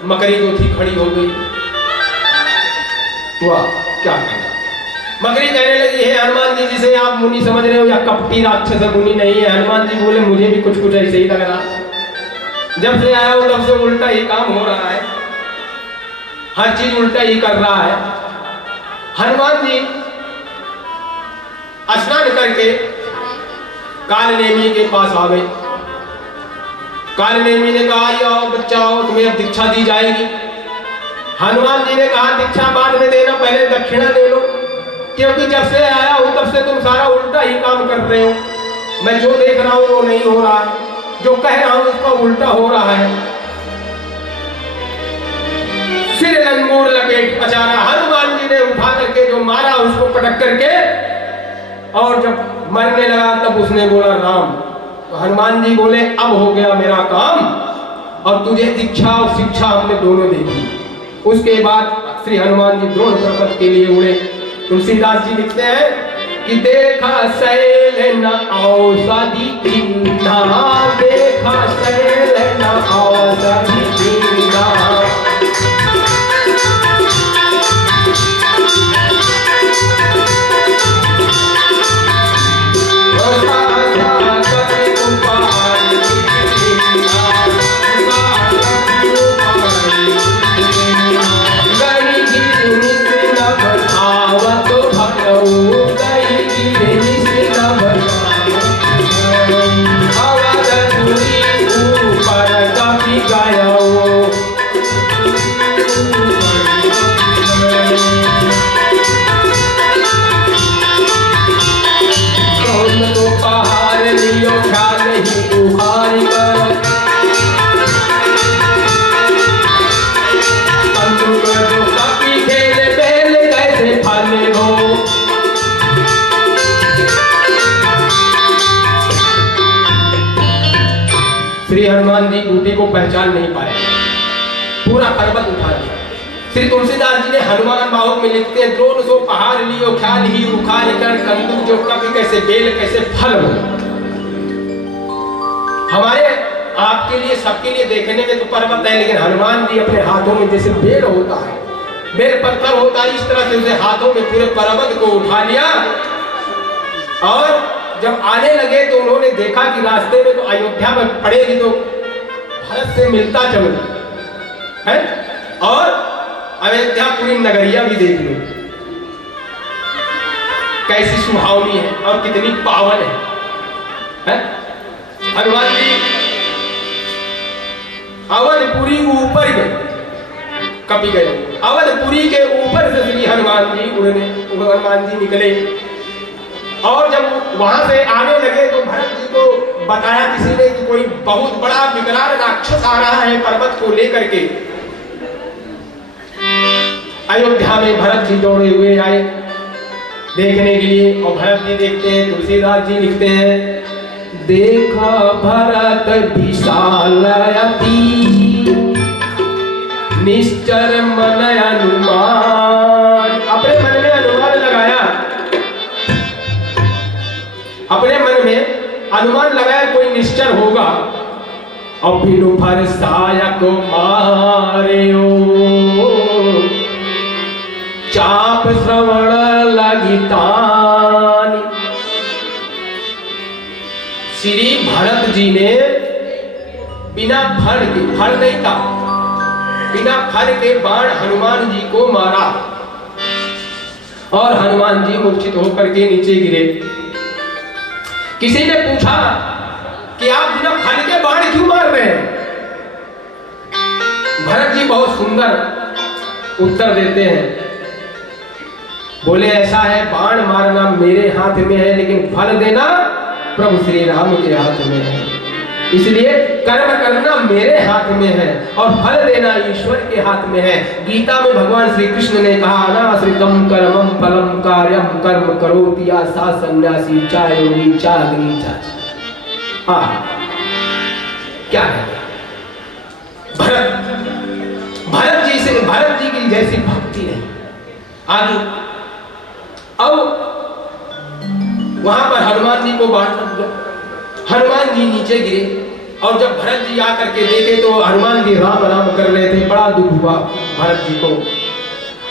मकड़ी जो थी खड़ी हो गई। हुआ क्या कहना? मकड़ी कहने लगी है हनुमान जी जिसे आप मुनि समझ रहे हो या कपटी राक्षस मुनि नहीं है। हनुमान जी बोले मुझे भी कुछ कुछ ऐसे ही लग रहा, जब से आया हूं तब से उल्टा ही काम हो रहा है, हर चीज उल्टा ही कर रहा है। हनुमान जी स्नान करके कालनेमी के पास आ गए। कालनेमी ने कहा, ये आओ बच्चा आओ, तुम्हें अब दीक्षा दी जाएगी। हनुमान जी ने कहा, दीक्षा बाद में देना, पहले दक्षिणा ले लो, क्योंकि जब से आया हूं तब से तुम सारा उल्टा ही काम कर रहे हो। मैं जो देख रहा हूं वो नहीं हो रहा है, जो कह रहा हूं उसका उल्टा हो रहा है। सिर लंगूर लपेट पचारा, हनुमान जी ने उठा करके जो मारा उसको पटक करके, और जब मरने लगा तब उसने बोला राम। तो हनुमान जी बोले, अब हो गया मेरा काम, और तुझे दीक्षा और शिक्षा हमने दोनों दे दी। उसके बाद श्री हनुमान जी द्रोण पर्वत के लिए उड़े। तुलसीदास जी लिखते हैं कि देखा शैल न औषधि कीन्हा, देखा शैल न औषधि कीन्हा, श्री हनुमान जी बूटी को पहचान नहीं पाए, पूरा पर्वत उठा दिया। श्री तुलसीदास जी ने हनुमान बाहुक में लिखते हैं, द्रोण सो पहाड़ लियो ख्याल ही उखाड़ कर, कंदुक जो कपि कैसे बेल कैसे फल हो। हमारे आपके लिए सबके लिए देखने में तो पर्वत है, लेकिन हनुमान जी अपने हाथों में जैसे बेल होता है, बेल पत्थर होता है, इस तरह से उसे हाथों में पूरे पर्वत को उठा लिया। और जब आने लगे तो उन्होंने देखा कि रास्ते में तो अयोध्या में पड़ेगी तो भारत से मिलता चल है, और अयोध्या पूरी नगरिया भी देख लो कैसी सुहावनी है और कितनी पावन है? हनुमान जी अवधपुरी ऊपर गए, कपि गए, अवधपुरी के ऊपर से श्री हनुमान जी निकले। और जब वहां से आने लगे तो भरत जी को बताया किसी ने कि कोई बहुत बड़ा विकराल राक्षस आ रहा है पर्वत को लेकर के। अयोध्या में भरत जी दौड़े हुए आए देखने के लिए, और भरत जी देखते हैं, तुलसीदास जी लिखते हैं, देखा भरत विशाल अति, निश्चर मन अनुमान। अपने मन में अनुमान लगाया, अपने मन में अनुमान लगाया कोई निश्चर होगा। और फिर भर सायक मारे चाप श्रवण लगितान। श्री भरत जी ने बिना फल के, फल नहीं था, बिना फल के बाण हनुमान जी को मारा, और हनुमान जी मूर्छित होकर के नीचे गिरे। किसी ने पूछा कि आप बिना फल के बाण क्यों मार रहे हैं? भरत जी बहुत सुंदर उत्तर देते हैं, बोले ऐसा है, बाण मारना मेरे हाथ में है, लेकिन फल देना प्रभु श्री राम के हाथ में है। इसलिए कर्म करना मेरे हाथ में है और फल देना ईश्वर के हाथ में है। गीता में भगवान श्री कृष्ण ने कहा, अनाश्रितम कर्मम फलम कार्यम कर्म करोति या सा सन्यासी चाहे योगी चाहे चाचा। क्या है? भरत जी की जैसी भक्ति नहीं। आगे अब वहां पर हनुमान जी को हनुमान जी नीचे गिरे, और जब भरत जी आकर के देखे तो हनुमान जी राम राम कर रहे थे। बड़ा दुख हुआ भरत जी को।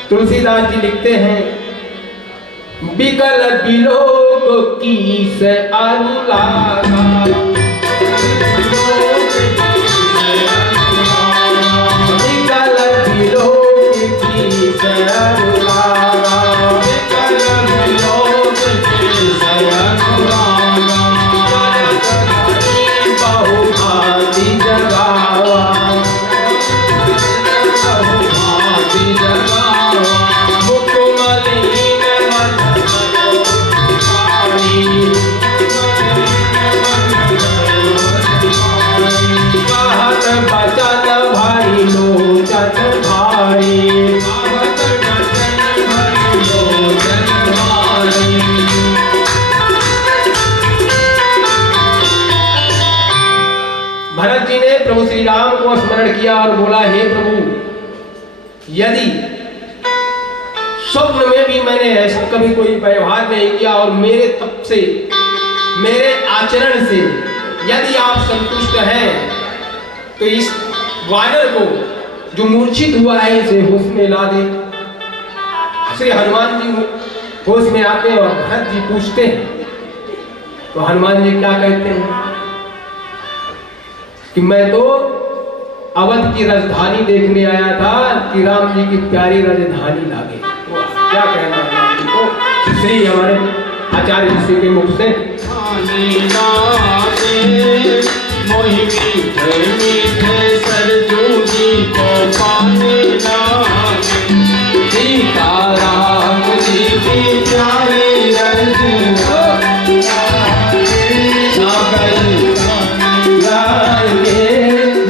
तुलसीदास जी लिखते हैं, बिकल बिलोक की से अनुलागा, बिकल बिलोक की से अनुलागा, बिकल बिलोक की से अनुलागा, बहु भांति जन किया और बोला, हे प्रभु, यदि स्वप्न में भी मैंने ऐसा कभी कोई व्यवहार नहीं किया और मेरे तप से, मेरे आचरण से यदि आप संतुष्ट हैं तो इस वानर को जो मूर्छित हुआ है इसे होश में ला दे। श्री हनुमान जी होश में आते हैं और भरत जी पूछते हैं तो हनुमान जी क्या कहते हैं कि मैं तो अवध की राजधानी देखने आया था कि राम जी की प्यारी राजधानी लागे। तो क्या कहना है तो श्री हमारे आचार्य जी के मुख से मोहि मीठे मीठे सरजू जी को पाने लागे, सीता राम जी की प्यारी रजनी लागे,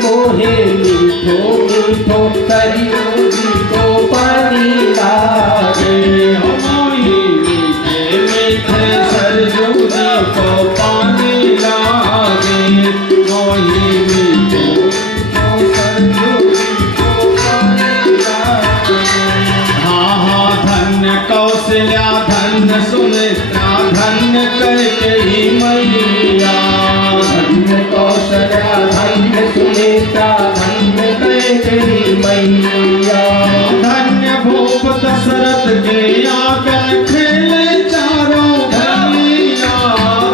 मोहे मीठो मीठो सरजू जी को पानी लागे। मोहि मीठे मीठे सरजू जी को पानी लागे, मोहि मीठे सरजू जी को पानी लागे। हाँ हाँ धन्य कौशल्या धन्य सुमित्रा धन्य कैकेयी मैया, धन्य कौशल्या धन्य सुमित्रा धन्य कैकेयी मैया। धन्य भूप दशरथ के आंगन खेले चारों भैया,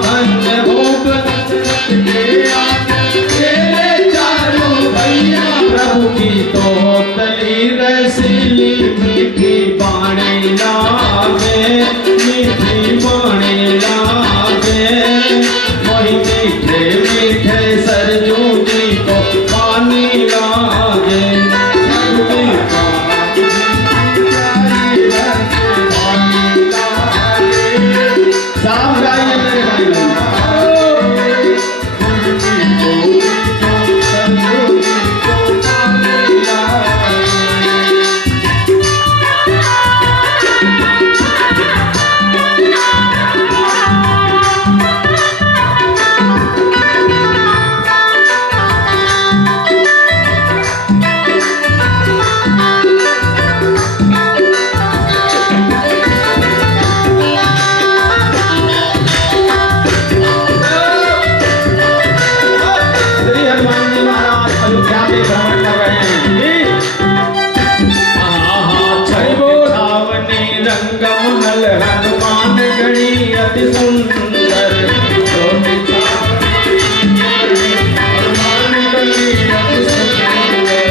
धन्य भूप दशरथ के आंगन खेले चारों भैया। प्रभु की तो तली रसीली मीठी बाणी लागे, मीठी बाणी लागे, वही मीठे मीठे सरजू जी को पानी लागे। साफ गाइए मेरे भाई। श्री हनुमान जी महाराज अयोध्या में भ्रमण कर रहे हैं। छावनी रंग महल हनुमान गढ़ी अति सुंदर, छोटी हनुमान गढ़ी अति सुंदर।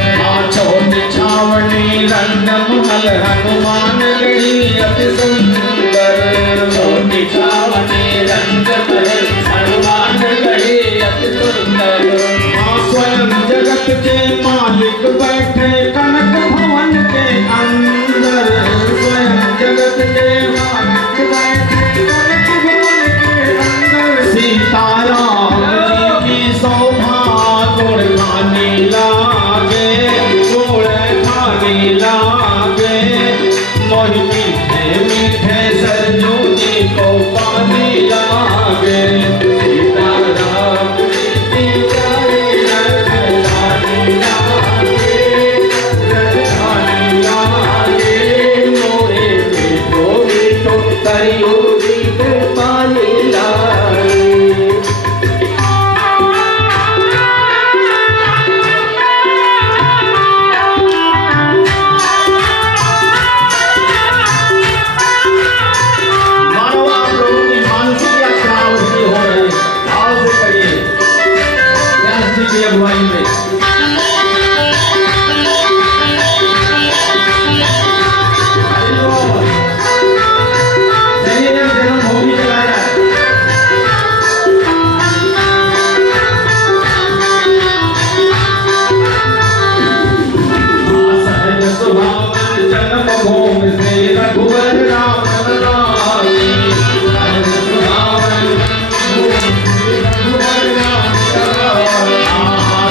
छोटी छावनी रंग महल हनुमान गढ़ी अति सुंदर, छोटी छावनी रंग महल हनुमान गढ़ी अति सुंदर। स्वयं जगत के मालिक बैठे कनक भवन के अंदर, स्वयं जगत के मालिक बैठे कनक भवन के अंदर। सीताराम जी की शोभा गुण खाने लागे, गुण खाने लागे, मोहि मीठे मीठे सरजू जी को पानी लागे। सीताराम जी की प्यारी राजधानी लागे, राजधानी लागे, मोहे मीठो मीठो सरजू जी को पानी लागे। मानो आप लोगों की मानसिक यात्रा अवश्य हो रही है। भाव से करिए व्यास जी की अगुवाई में। चलिए जन्मभूमि चला जाए। सहज स्वभाव जन्मभूमि से रघुवर राम लागे, सहज स्वभाव रघुवर राम लागे।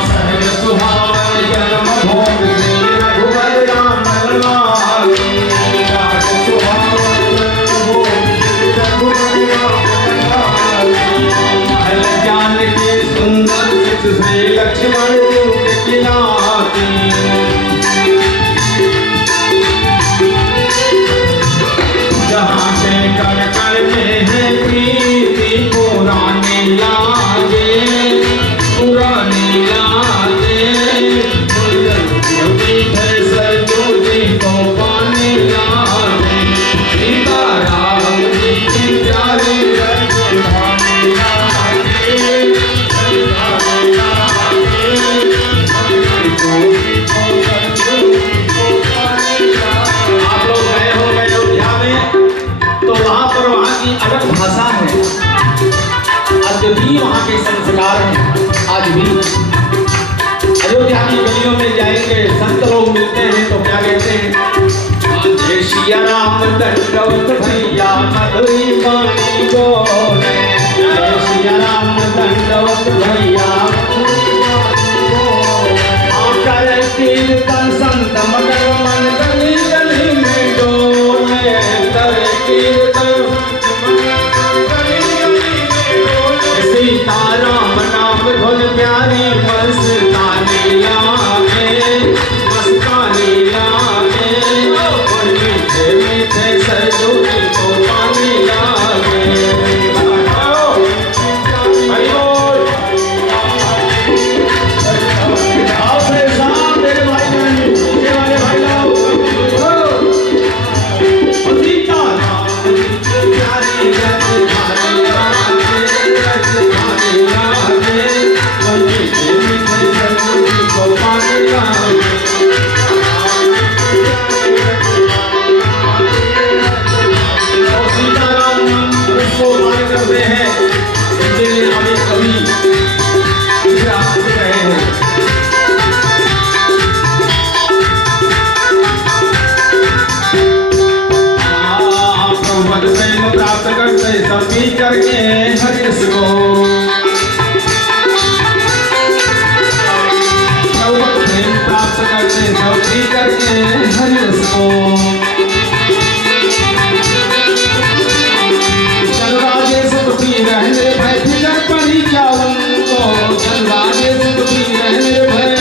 सहज स्वभाव जन्मभूमि से रघुवर राम लागे, सहज स्वभाव जन्मभूमि से रघुवर राम लागे। महल जान के सुंदर चित से लक्ष्मण जी खिलाते, कण कण में है प्रीति पुरानी यादें पुरानी यादें मीठे सरजू जी को पानी यादें सीताराम जी की प्यारी रखवाली यादें आप लोग गए हो गए अयोध्या में तो वहां पर वहां की अलग भाषा है, आज भी वहां के संस्कार हैं। आज भी अयोध्या की गलियों में जाएंगे, संत लोग मिलते हैं तो क्या कहते हैं, जय सिया राम दंडवत भैया मधुरी वाणी बोले, जय सिया राम दंडवत भैया कीर्तन संत मगर मन गली गली में डोले, तर कीर्तन सीताराम नाम धुन प्यारी मस्तानी लागे मस्तानी लागे मीठे मीठे सरजू को पानी लागे। हरि बोल। आओ मेरे साथ मेरे भाई बहन पीछे वाले भाई लोग सीताराम प्यारी रखवाली करते हैं, इसके लिए हमें कभी रहे हैं। प्रभु प्रेम प्राप्त करते सभी करके हरिश को, प्रभु प्रेम प्राप्त करते सभी करके हरिश को, चलवाजे सुखी रहने भय फिकर पड़ी क्या उनको, चलवाजे सुखी रहने भय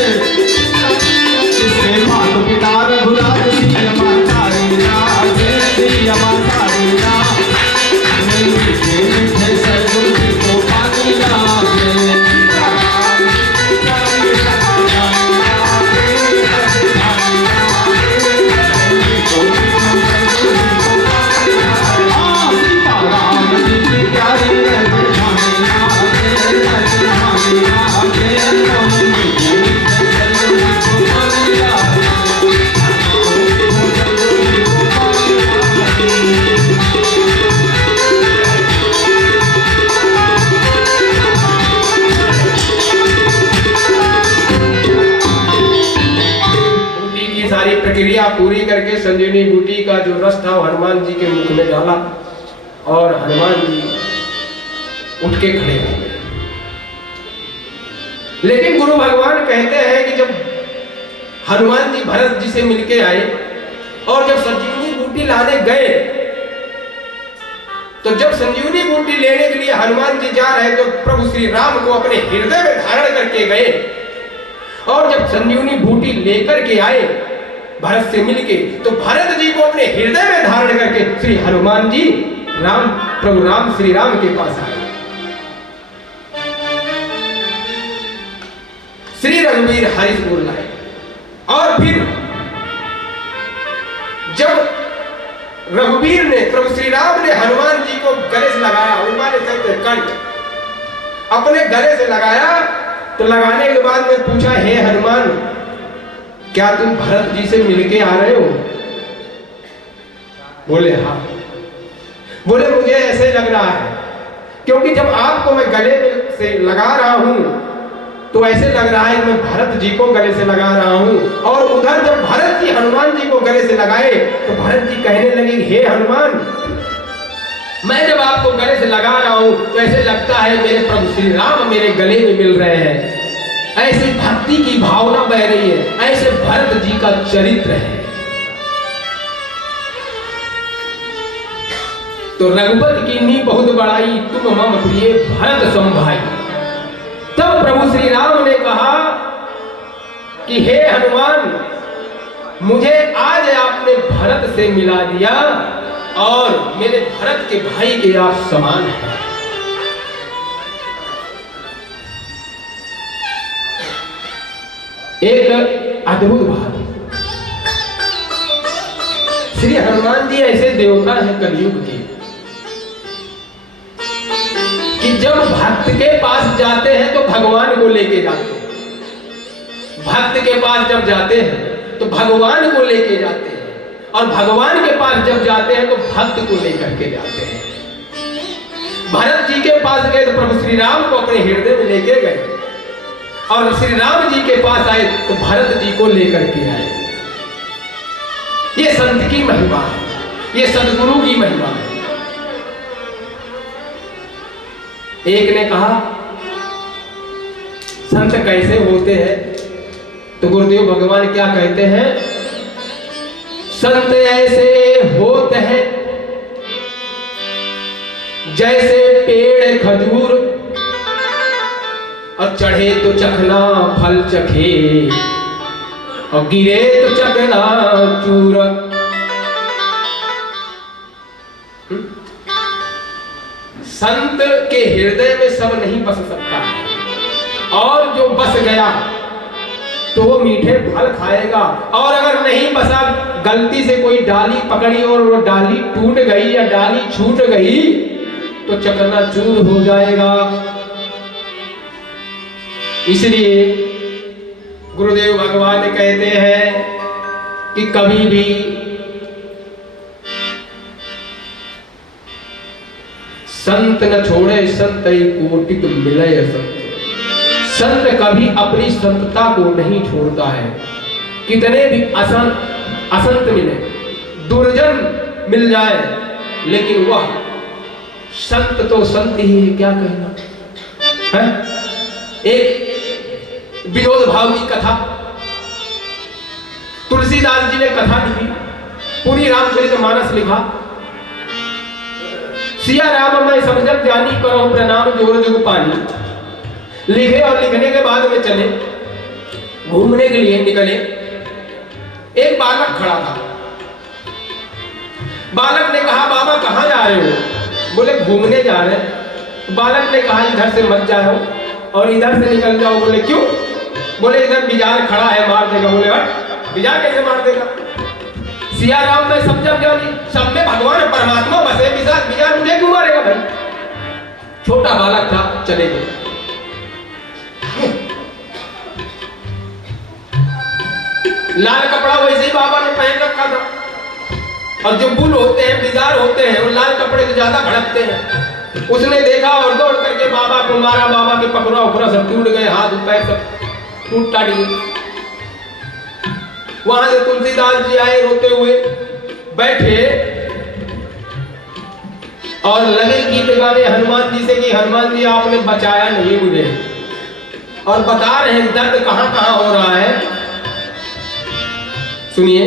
इसके माता पिता रघुराज सिया मातारी राजे सिया मातारी राजे मीठे मीठे सरजू को पानी लागे। सारी प्रक्रिया पूरी करके संजीवनी बूटी का जो रस था वो हनुमान जी के मुख में डाला और हनुमान जी उठ के खड़े हो गए। लेकिन गुरु भगवान कहते हैं कि जब हनुमान जी भरत जी से मिलके आए और जब संजीवनी बूटी लाने गए तो जब संजीवनी बूटी लेने के लिए हनुमान जी जा रहे तो प्रभु श्री राम को अपने हृदय में धारण करके गए और जब संजीवनी बूटी लेकर के आए भरत से मिलके तो भरत जी को अपने हृदय में धारण करके श्री हनुमान जी प्रभु राम श्री राम के पास आए। श्री रघुवीर हरिश बोल रहे और फिर जब रघुवीर ने प्रभु श्री राम ने हनुमान जी को गले से लगाया, हनुमान ने कंठ अपने गले से लगाया तो लगाने के बाद में पूछा, हे हनुमान क्या तुम भरत जी से मिलके आ रहे हो? बोले हाँ। बोले मुझे ऐसे लग रहा है क्योंकि जब आपको मैं गले से लगा रहा हूं तो ऐसे लग रहा है कि मैं भरत जी को गले से लगा रहा हूं। और उधर जब भरत जी हनुमान जी को गले से लगाए तो भरत जी कहने लगे, हे हनुमान मैं जब आपको गले से लगा रहा हूं तो ऐसे लगता है मेरे प्रभु श्री राम मेरे गले में मिल रहे हैं, ऐसी भक्ति की भावना बह रही है, ऐसे भरत जी का चरित्र है। तो रघुपत की नी बहुत बड़ाई तुम मम प्रिय भरत समभाई। तब प्रभु श्री राम ने कहा कि हे हनुमान मुझे आज आपने भरत से मिला दिया और मेरे भरत के भाई के आप समान हैं। एक अद्भुत बात, श्री हनुमान जी ऐसे देवता हैं कलयुग के कि जब भक्त के पास जाते हैं तो भगवान को लेके जाते हैं, भक्त के पास जब जाते हैं तो भगवान को लेके जाते हैं, और भगवान के पास जब जाते हैं तो भक्त को लेकर के जाते हैं। भरत जी के पास गए तो प्रभु श्री राम को अपने हृदय में लेके गए, और श्री राम जी के पास आए तो भरत जी को लेकर के आए। ये संत की महिमा है, ये सदगुरु की महिमा है। एक ने कहा संत कैसे होते हैं, तो गुरुदेव भगवान क्या कहते हैं, संत ऐसे होते हैं जैसे पेड़ खजूर, और चढ़े तो चखना फल चखे, और गिरे तो चखना चूर। संत के हृदय में सब नहीं बस सकता है, और जो बस गया तो वो मीठे फल खाएगा, और अगर नहीं बसा, गलती से कोई डाली पकड़ी और वो डाली टूट गई या डाली छूट गई तो चकनाचूर हो जाएगा। इसलिए गुरुदेव भगवान कहते हैं कि कभी भी संत न छोड़े संत कोटिक मिलय संत। संत कभी अपनी संतता को नहीं छोड़ता है, कितने भी असंत मिले, दुर्जन मिल जाए, लेकिन वह संत तो संत ही है, क्या कहना है। एक विनोद भाव की कथा, तुलसीदास जी ने कथा लिखी, पूरी रामचरितमानस लिखा। सिया राम मैं समझक जानी, करो प्रणाम जोर जुग पानी। लिखे और लिखने के बाद में चले, घूमने के लिए निकले। एक बालक खड़ा था, बालक ने कहा बाबा कहाँ जा रहे हो, बोले घूमने जा रहे हैं। बालक ने कहा इधर से मत जाओ और इधर से निकल जाओ। बोले क्यों, बोले इधर बिजार खड़ा है मार देगा। बोले हट, बिजार कैसे मार देगा, सिया राम मैं समझक जानी, सब में भगवान परमात्मा बसे, बिजार मुझे क्यों मारेगा भाई। छोटा बालक था, चले गए। लाल कपड़ा वैसे ही बाबा ने पहन रखा था, और जो बुल होते हैं, बिजार होते हैं, वो लाल कपड़े को ज्यादा भड़कते हैं। उसने देखा और दौड़ करके बाबा को मारा, बाबा के पकड़ा उखड़ा सब टूट गए, हाथ पैर सब टूट टाट गए। वहां से तुलसीदास जी आए रोते हुए, बैठे और लगे गीत गाने हनुमान जी से कि हनुमान जी आपने बचाया नहीं मुझे, और बता रहे हैं दर्द कहां कहां हो रहा है। सुनिए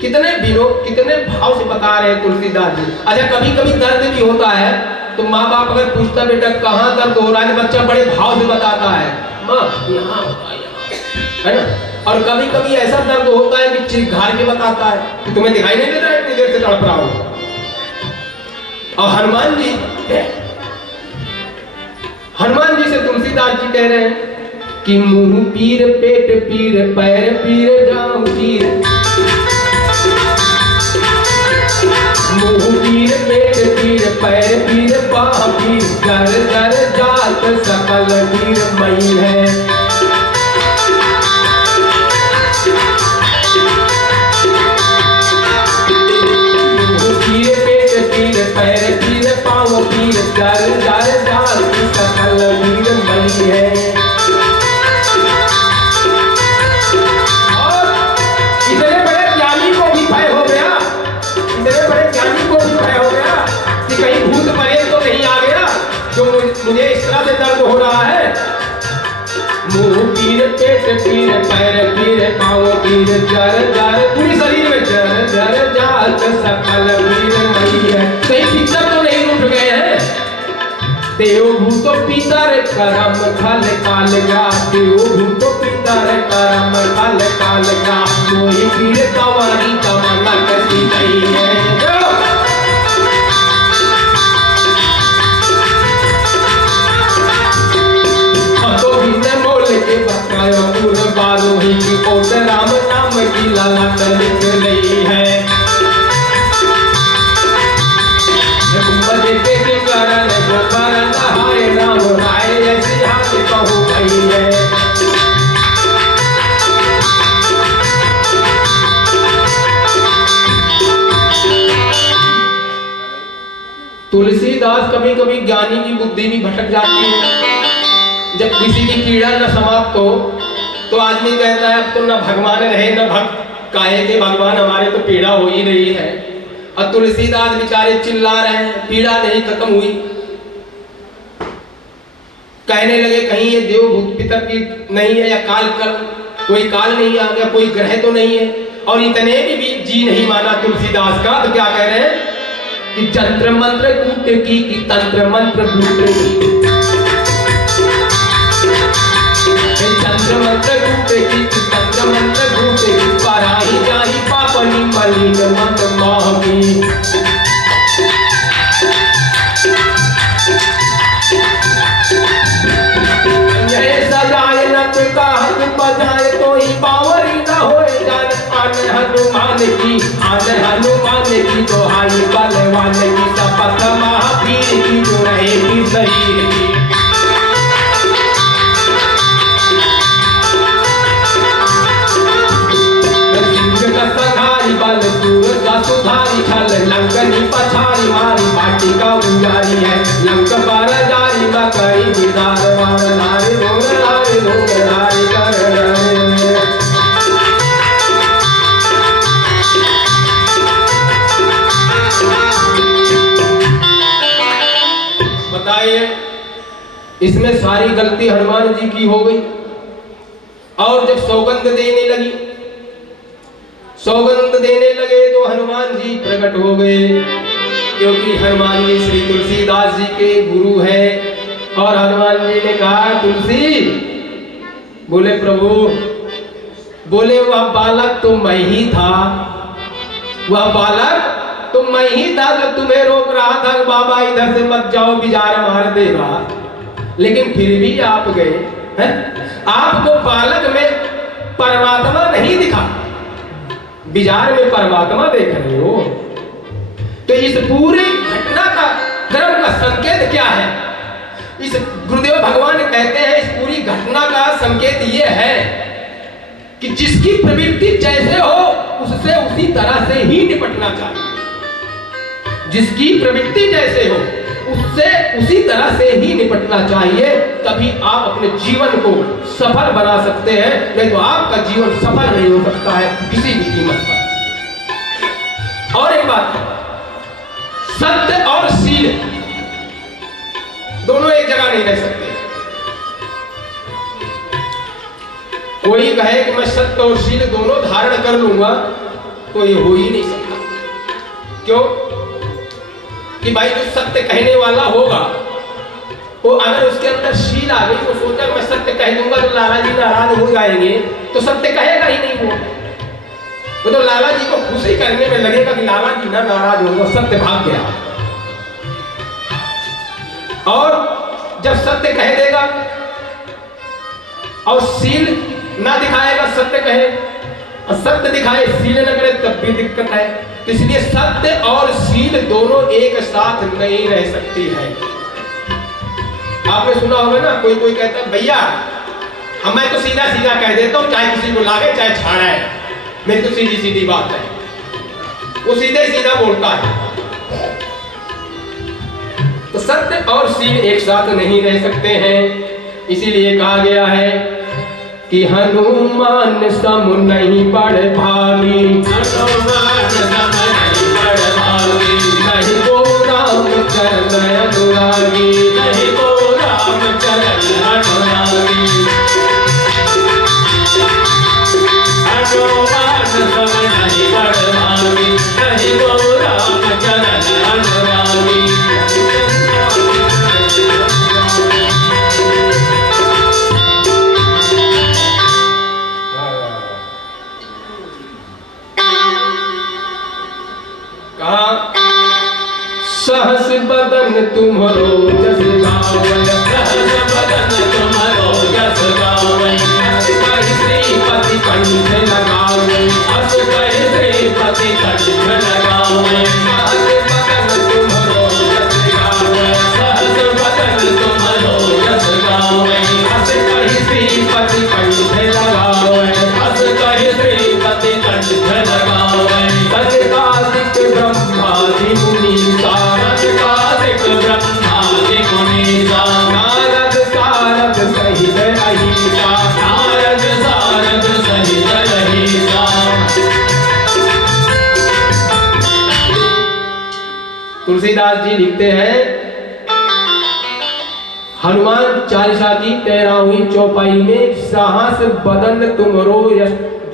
कितने विनोद, कितने भाव से बता रहे हैं तुलसीदास जी। अच्छा कभी कभी दर्द भी होता है तो माँ बाप अगर पूछता बेटा कहाँ दर्द हो रहा है, बच्चा बड़े भाव से बताता है, माँ यहाँ होता है ना। और कभी कभी ऐसा दर्द होता है कि चीख घार के बताता है कि तुम्हें दिखाई नहीं देता है इतनी देर से तड़प रहा हो। और हनुमान जी से तुलसीदास जी कह रहे हैं कि मुंह पीर, पेट पीर, पैर पीर, जाऊं पीर। मुंह पीर, पेट पीर, पैर पीर, बाह पीर, जर जर जात सकल पीर मई है। मुंह पीर, पेट पीर, पैर पीर, पाँव पीर, जर जर जात सकल पीर मई है। मुझे इस तरह से दर्द हो रहा है। मुंह पीर, पेट पीर, पैर पीर, पाँव पीर, जर जर पूरी शरीर में जर जर जात सकल पीर मई है। कहीं पिक्चर तो नहीं उठ गए हैं। देव भूतो पितर करम खल काल गा, देव भूतो पितर करम खल काल गा, मोहि पीर कवारी तमन्ना कसी नहीं है। तुलसीदास कभी कभी ज्ञानी की बुद्धि भी भटक जाती है। जब किसी की पीड़ा न समाप्त हो तो आदमी कहता है अब तो न भगवान रहे न भक्त, काहे के भगवान, हमारे तो पीड़ा हो ही रही है। और तुलसीदास बेचारे चिल्ला रहे हैं, पीड़ा नहीं खत्म हुई। कहने लगे कहीं ये देवभूत पितर की नहीं है या काल कोई काल नहीं आ गया, कोई ग्रह तो नहीं है। और इतने भी जी नहीं माना तुलसीदास का, तो क्या कह रहे हैं कि जंत्र मंत्र कूट की तंत्र मंत्र कूट की, तंत्र मंत्र कूट की तंत्र मंत्र कूट की, पराही जाही पापनी मलिन मत माही। सजाए नच का हद बजाए तो ही पावरी न होए जान, आन हनुमान की, आन हनुमान की दोहाई बलवान की, शपथ महावीर की जो रहेगी शरीर की। बल सूरज का सुधारी छल, लंकनी पछारी मारी बाटी का उजारी है, लंक पर जारी बकरी बिदार वार नारी रोग नारी कर रहे। बताइए, इसमें सारी गलती हनुमान जी की हो गई। और जब सौगंध देने लगी, सौगंध देने लगे तो हनुमान जी प्रकट हो गए, क्योंकि हनुमान जी श्री तुलसीदास जी के गुरु हैं। और हनुमान जी ने कहा तुलसी, बोले प्रभु, बोले वह बालक तो मैं ही था, वह बालक तो मैं ही था जो तुम्हें रोक रहा था बाबा इधर से मत जाओ बिजार मार देगा, लेकिन फिर भी आप गए हैं। आपको बालक में परमात्मा नहीं दिखा, बिजार में परमात्मा देख रहे हो। तो इस पूरी घटना का धर्म का संकेत क्या है? इस गुरुदेव भगवान कहते हैं इस पूरी घटना का संकेत यह है कि जिसकी प्रवृत्ति जैसे हो उससे उसी तरह से ही निपटना चाहिए। जिसकी प्रवृत्ति जैसे हो उससे उसी तरह से ही निपटना चाहिए, तभी आप अपने जीवन को सफल बना सकते हैं। नहीं तो आपका जीवन सफल नहीं हो सकता है किसी भी कीमत पर। और एक बात, सत्य और शील दोनों एक जगह नहीं रह सकते। कोई कहे कि मैं सत्य और शील दोनों धारण कर लूंगा तो ये हो ही नहीं सकता। क्यों? कि भाई जो सत्य कहने वाला होगा वो अगर उसके अंदर शील आ गई, वो सोचा मैं सत्य कह दूंगा तो लाला जी नाराज हो जाएंगे, तो सत्य कहेगा ही नहीं। वो तो लाला जी को खुशी करने में लगेगा कि लाला जी ना नाराज होगा, सत्य भाग गया। और जब सत्य कह देगा और शील ना दिखाएगा, सत्य कहे और सत्य दिखाए शील न करे, तब भी दिक्कत है। तो इसलिए सत्य और शील दोनों एक साथ नहीं रह सकती है। आपने सुना होगा ना, कोई कोई कहता है भैया मैं तो सीधा सीधा कह देता हूं, चाहे किसी को लागे चाहे छाड़ा है, मेरी तो सीधी सीधी बात है। वो सीधे सीधा बोलता है। तो सत्य और शील एक साथ नहीं रह सकते हैं। इसीलिए कहा गया है कि हनुमान सम नहीं बड़ भागी, हनुमान सम नहीं बड़ भागी, नहीं को राम चरण अनुरागी, नहीं को राम चरण अनुरागी। हनुमान सम नहीं बड़ भागी, नहीं को राम चरण अनुरागी। सहस बदन तुम्हारो जस गावै, सहस बदन तुम्हारो जस गावै, अस कहि श्रीपति कंठ लगावै, अस कहि श्रीपति कंठ लगावै। सहस बदन तुम्हारो जस गावै, सहस बदन तुम्हारो जस गावै, अस कहि श्रीपति कंठ लगावै, अस कहि श्रीपति कंठ लगावै। सनकादिक ब्रह्मादि मुनि सारद ब्रह्मादि मुनीसा नारद सारद सहित अहिसा नारद सारद सहित अहिसा। तुलसीदास जी लिखते हैं हनुमान चालीसा की 13वीं चौपाई में साहस बदन तुमरो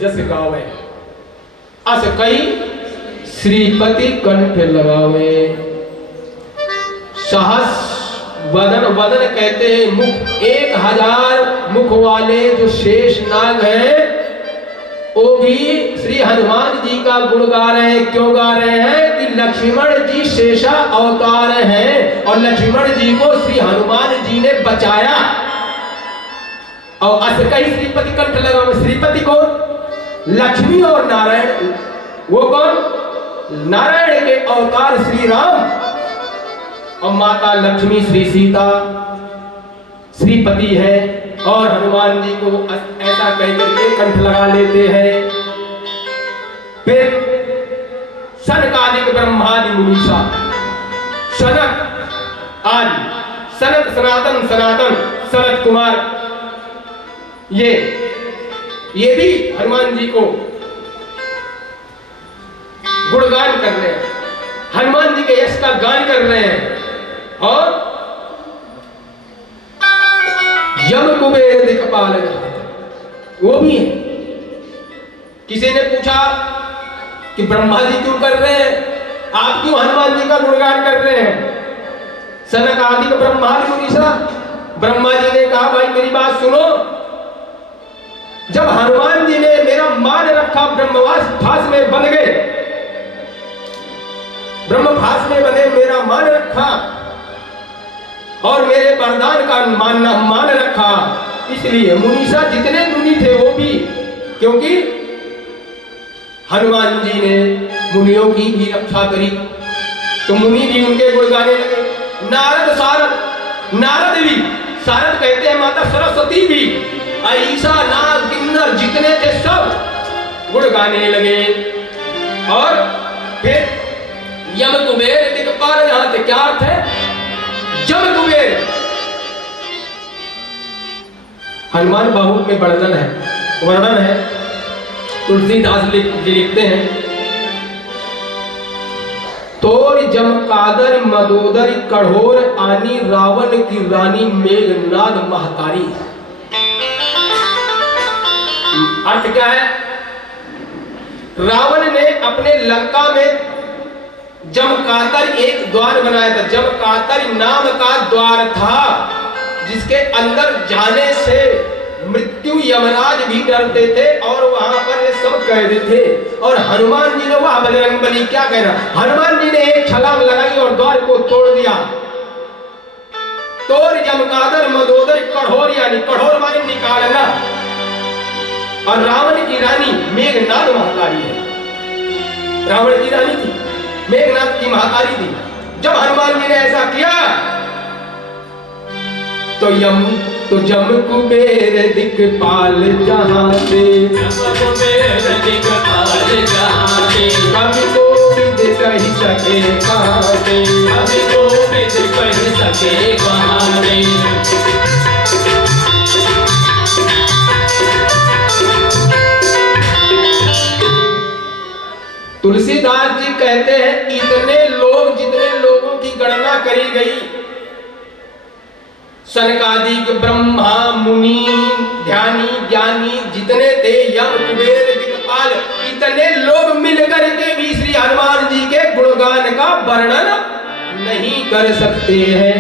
जस गावे अस कई श्रीपति कंठ लगावे। साहस वदन वदन कहते हैं मुख 1000 मुख वाले जो शेष नाग हैं वो भी श्री हनुमान जी का गुण गा रहे हैं। क्यों गा रहे हैं कि लक्ष्मण जी शेषा अवतार हैं और लक्ष्मण जी को श्री हनुमान जी ने बचाया। और असकई श्रीपति कंठ लगा। श्रीपति कौन? लक्ष्मी और नारायण। वो कौन? नारायण के अवतार श्री राम और माता लक्ष्मी श्री सीता श्रीपति है और हनुमान जी को ऐसा कहकर के कंठ लगा लेते हैं। फिर सनकादिक ब्रह्मादि मुनीसा सनक आदि सनत सनातन सनत कुमार ये भी हनुमान जी को गुणगान कर रहे हैं, हनुमान जी के यश का गान कर रहे हैं। और यम कुबेर दिक्पाल वो भी है। किसी ने पूछा कि ब्रह्मा जी क्यों कर रहे हैं, आप क्यों हनुमान जी का गुणगान कर रहे हैं? सनक आदि ब्रह्मादि मुनीसा। ब्रह्मा जी ने कहा भाई मेरी बात सुनो, जब हनुमान जी ने मेरा मान रखा ब्रह्मवास में बंध गए, ब्रह्मभास में बंधे मेरा मान रखा और मेरे वरदान का मान रखा, इसलिए मुनीसा जितने मुनि थे वो भी, क्योंकि हनुमान जी ने मुनियों की भी रक्षा करी तो मुनि भी उनके गुण गाने लगे। नारद सारद, नारद भी, सारद कहते हैं माता सरस्वती भी, ऐसा नाग किन्नर जितने थे सब गुण गाने लगे। और फिर यम कुबेर दिक्पाल जहां थे, क्या अर्थ है? यम कुबेर हनुमान बाहु में वर्णन है। तुलसीदास लिखते हैं तोर जम कादर मदोदर कठोर आनी रावण की रानी मेघनाद महतारी। अर्थ क्या है? रावण ने अपने लंका में जमकातर एक द्वार बनाया था। जमकातर नाम का द्वार था जिसके अंदर जाने से मृत्यु यमराज भी डरते थे और वहां पर ये सब कैद थे। और हनुमान जी ने वह बजरंगबली क्या कह रहा, हनुमान जी ने एक छलांग लगाई और द्वार को तोड़ दिया। तोड़ जमकादर मदोदर कठोर, यानी कठोर माने निकालना। और रावण की रानी मेघनाद महतारी है। रावण की रानी थी, मेघनाद की महतारी थी। जब हनुमान जी ने ऐसा किया तो जम कुबेर दिक्पाल जहां से, कभी गोविंद कही सके कहां से, कभी गोविंद कही सके कहां से। तुलसीदास जी कहते हैं इतने लोग, जितने लोगों की गणना करी गई, सनकादिक ब्रह्मा मुनि ध्यानी ज्ञानी जितने थे, यम कुबेर दिक्पाल, इतने लोग मिलकर के भी श्री हनुमान जी के गुणगान का वर्णन नहीं कर सकते हैं।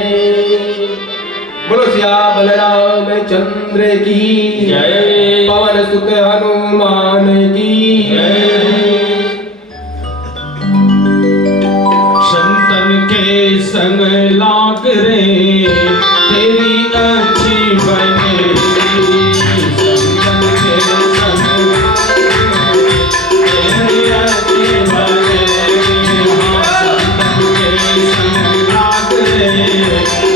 बोलो श्याम बलराम चंद्र की जय, पवन सुत हनुमान की जय। संतन के संग लाग रे तेरी अच्छी बनेगी, संतन के संग तेरी अच्छी बनेगी। हाँ, संतन के संग लाग रे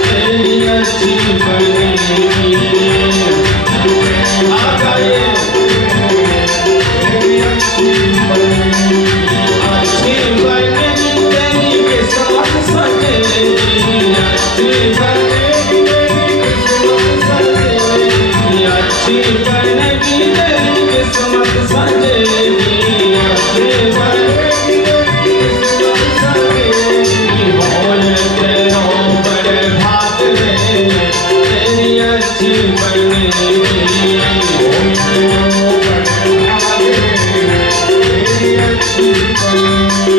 तेरी अच्छी बनेगी। आ गए तेरी अच्छी बनेगी, अच्छी बनेगी तेरी किस्मत सजेगी। अच्छी बनेगी तेरी किस्मत सजेगी, अच्छी बनेगी तेरी किस्मत सजेगी, बोल तेरो बड़े भाग रे तेरी अच्छी बनेगी, बोल तेरो बड़े भाग रे तेरी अच्छी बनेगी।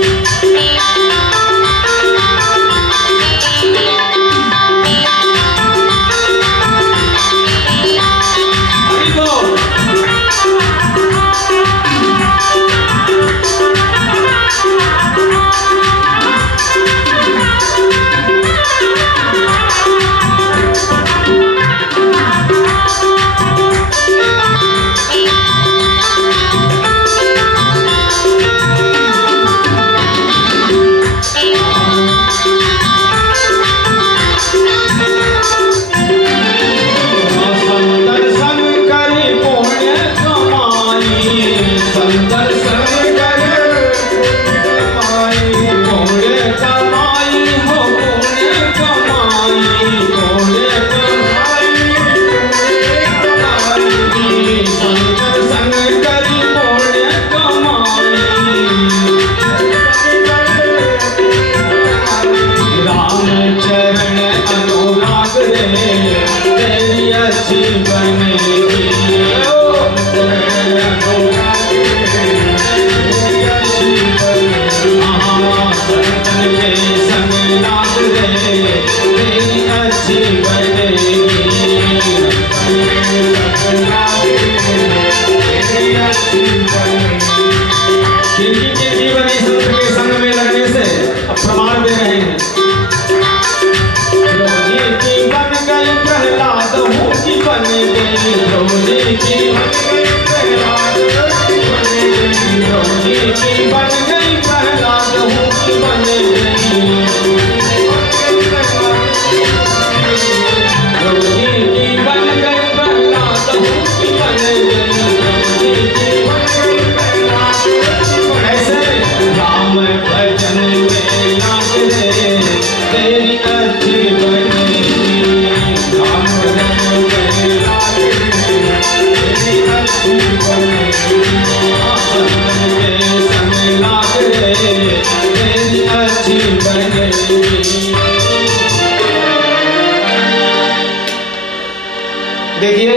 देखिए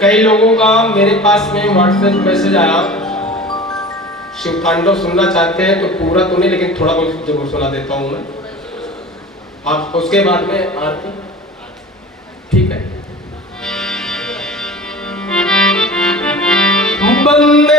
कई लोगों का मेरे पास में व्हाट्सएप मैसेज आया, शिव तांडव सुनना चाहते हैं तो पूरा तो नहीं लेकिन थोड़ा बहुत जरूर सुना देता हूँ मैं, आप उसके बाद में आरती, ठीक है। वंदे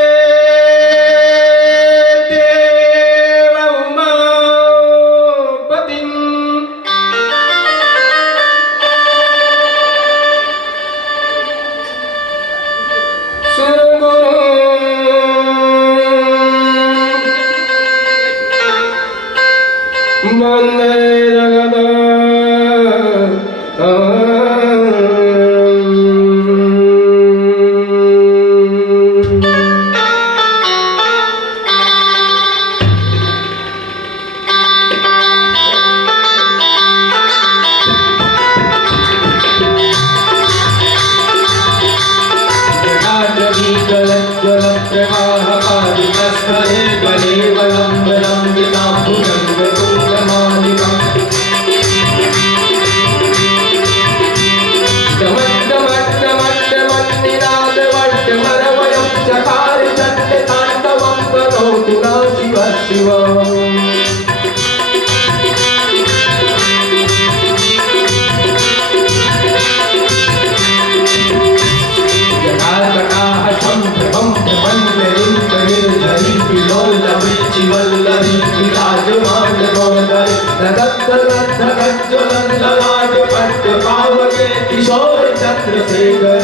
किशोर चंद्रशेखर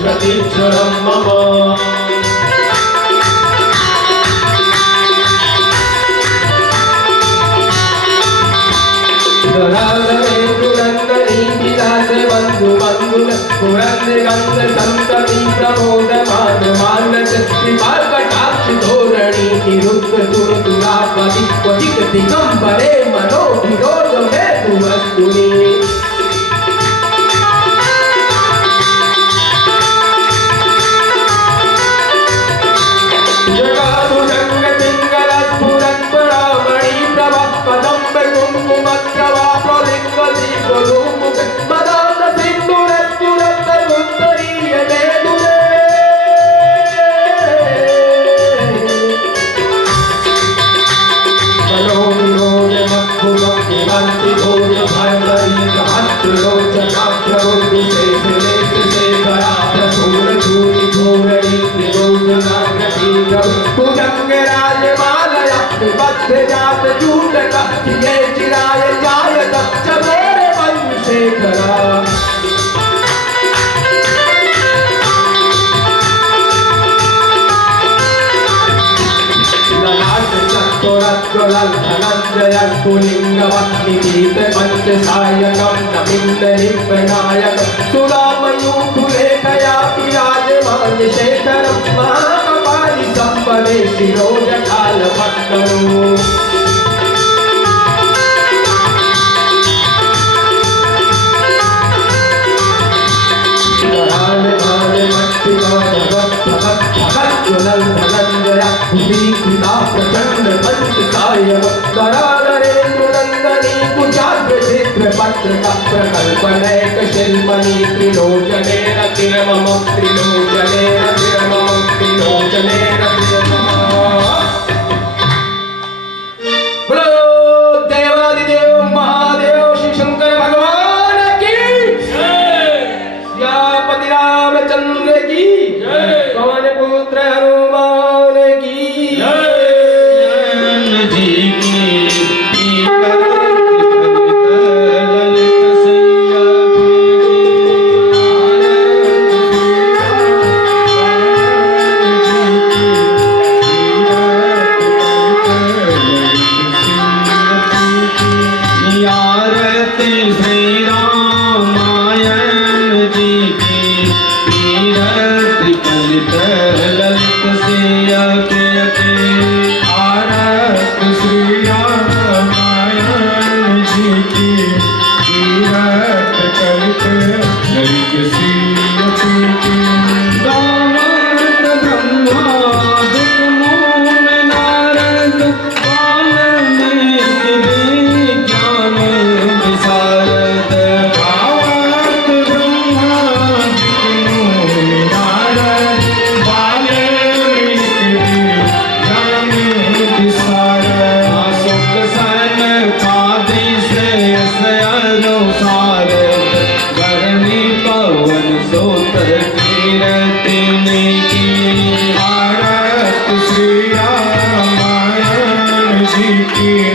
प्रतीक्षणं मम। बंधु बंधु पुरंदर संतति प्रमोद मान मानस कृपा कटाक्ष धोरणी निरुद्ध तुर तुरापति पथिक दिगंबरे मनो विरोध में तुमस्तुनि। स्वरूप मदान सिंदूर तुरंत उत्तरीय दे दुरे करो विरोध मक्खु मक्खि मंति भोज भरवरी हस्त लोचनाभ्य उर्दु से करा प्रसूर धूलि धूरणी त्रिलोचनाग्रती भुजंग राजमालया विबद्ध जात चूट कथिये चिराय जायत चमेरे वंशेखरा धनंजयस्फुलिंगवह्निगीत पंचसायकं नमिन्दनिर्भनायक सुरामयूखुलेखया विराजमान शेखरं महाकपालि संपदे शिरोजटालपट्टरो शिल्पनी त्रिलोचनेन त्रिममं त्रिलोचनेन त्रिममं त्रिलोचनेन बोलो देवादिदेव महादेव श्री शंकर भगवान की सियापति रामचंद्र की पवन पुत्र हनुमान की जी की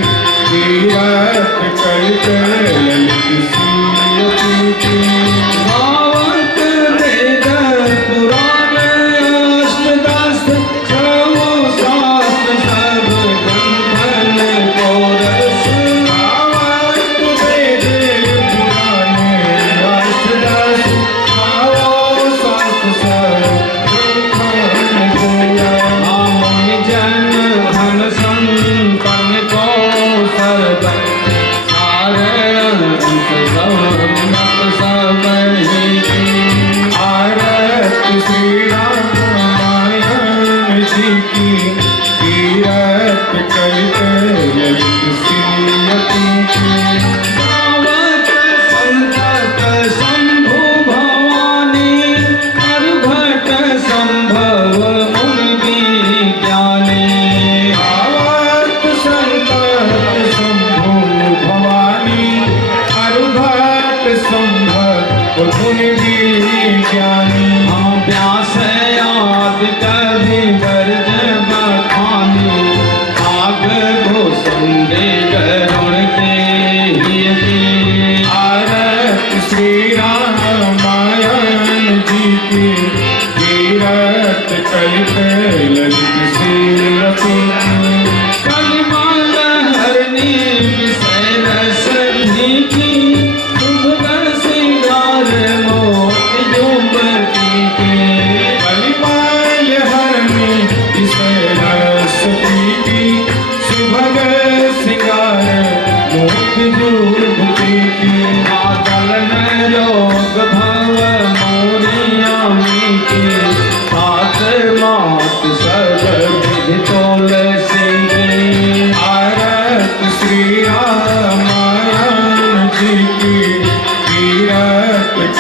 श्री रामायण जी की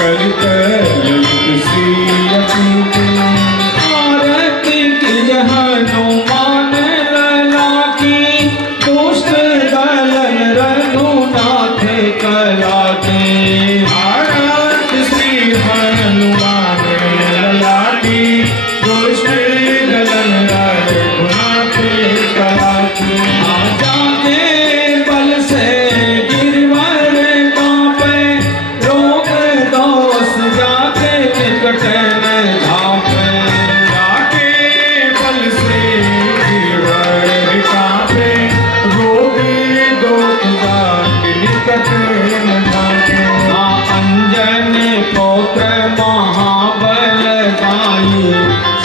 करत ललित सियति के। आरती की हनुमान लला की, दुष्ट दलन रघुनाथ कला की। आरत श्री हनुमान लला की, दुष्ट दलन रघुनाथ कला की। जाके बल से गिरवर कांपे, रोग दोष जाके निकट न झांपे। जाके बल से गिरवर कांपे, रोग दोष जाके निकट न झांके। अंजन पुत्र महाबल गाई,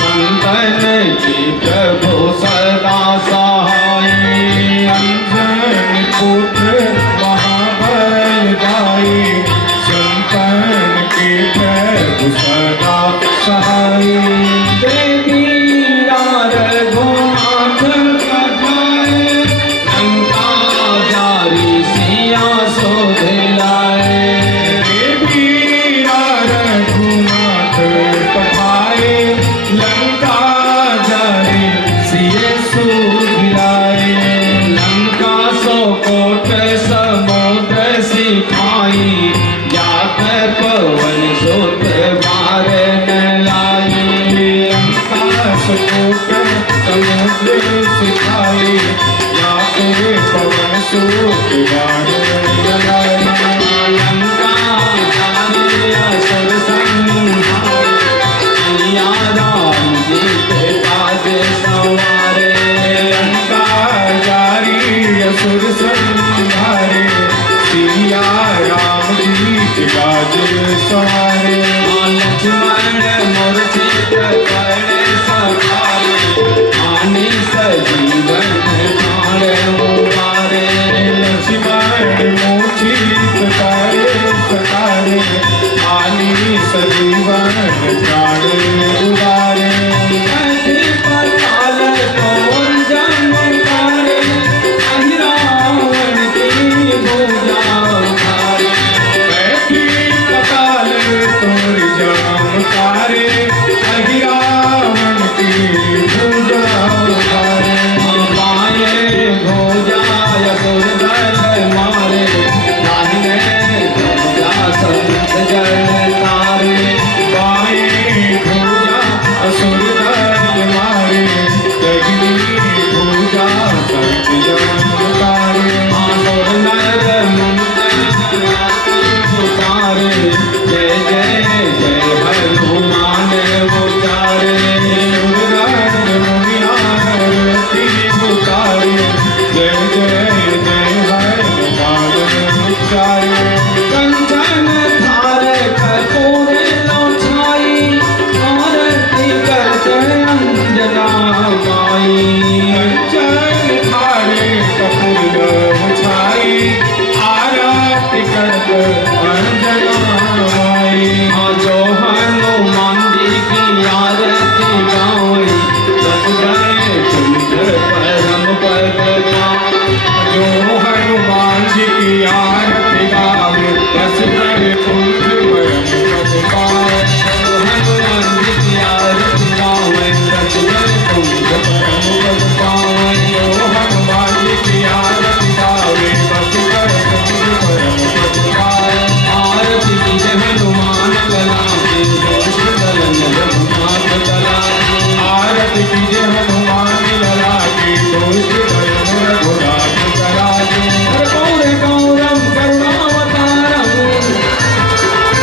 संतन की प्रभु सदा सहाय। अंजन पुत्र महाबल गाई, संतन के प्रभु सदा सहाय। देवी रघुनाथ कटाए, लंका जारी सिया शोध लाए। देवी रघुनाथ पठाए, लंका जारे सिए सुधिराए। लंका सौ कोट समुद्र सिखाई, जात पवन सुत बार न लाई। लंका सुकोट समुद्र सिखाए, याते पवन सूत बाण जलाए। लंका जारी असुर संहारे, सिया राम जी के काज संवारे। लंका जारी असुर संहारे, सिया राम जी के काज सवारे। लक्ष्मण मूर्छित पड़े सवारे, आने सजीवन प्राण उबारे। लक्ष्मण मूर्छित पड़े सवारे, आनी सजीवन प्राण उबारे। कथि पताल कौन जन करे, अहि रावण की भुजा उतारे। बैठी पताल तोर जाम तारे, अहि रावण की भुजा उतारे। बाएं भुजा असुर दल मारे, दाहिने भुजा संत जन तारे। बाएं भुजा असुर दल मारे, दहिनी भुजा संत जन तारे। आसुर नर मुंडन उतारे, जय जय जय हनुमान उचारे। सुरराज मुनियारती उतारे, जय जय जय हनुमान उचारे। कंचन थार कपूर लौछाई, आरती करते अंजना माई। कंचन थारे कपूर छाई, आरती करत अंजना माई। जो हनुमान जी की आरती गाई, बस गए कुंज परम पद पाए। जो हनुमान जी की आरती गावे, बस गए कुंज परम पद पाए। हनुमान जी की आरती गावे, बस गए कुंज परम पद पाए। जो हनुमान जी की आरती गावे, बस गए कुंज परम पद पाए। आरती की जय हनुमान लला की, दोष दलन रघुनाथ कला की। आरती कीजे हनुमान लला की, दोष दलन रघुनाथ कला की। कर्पूर गौरम करुणावतारम,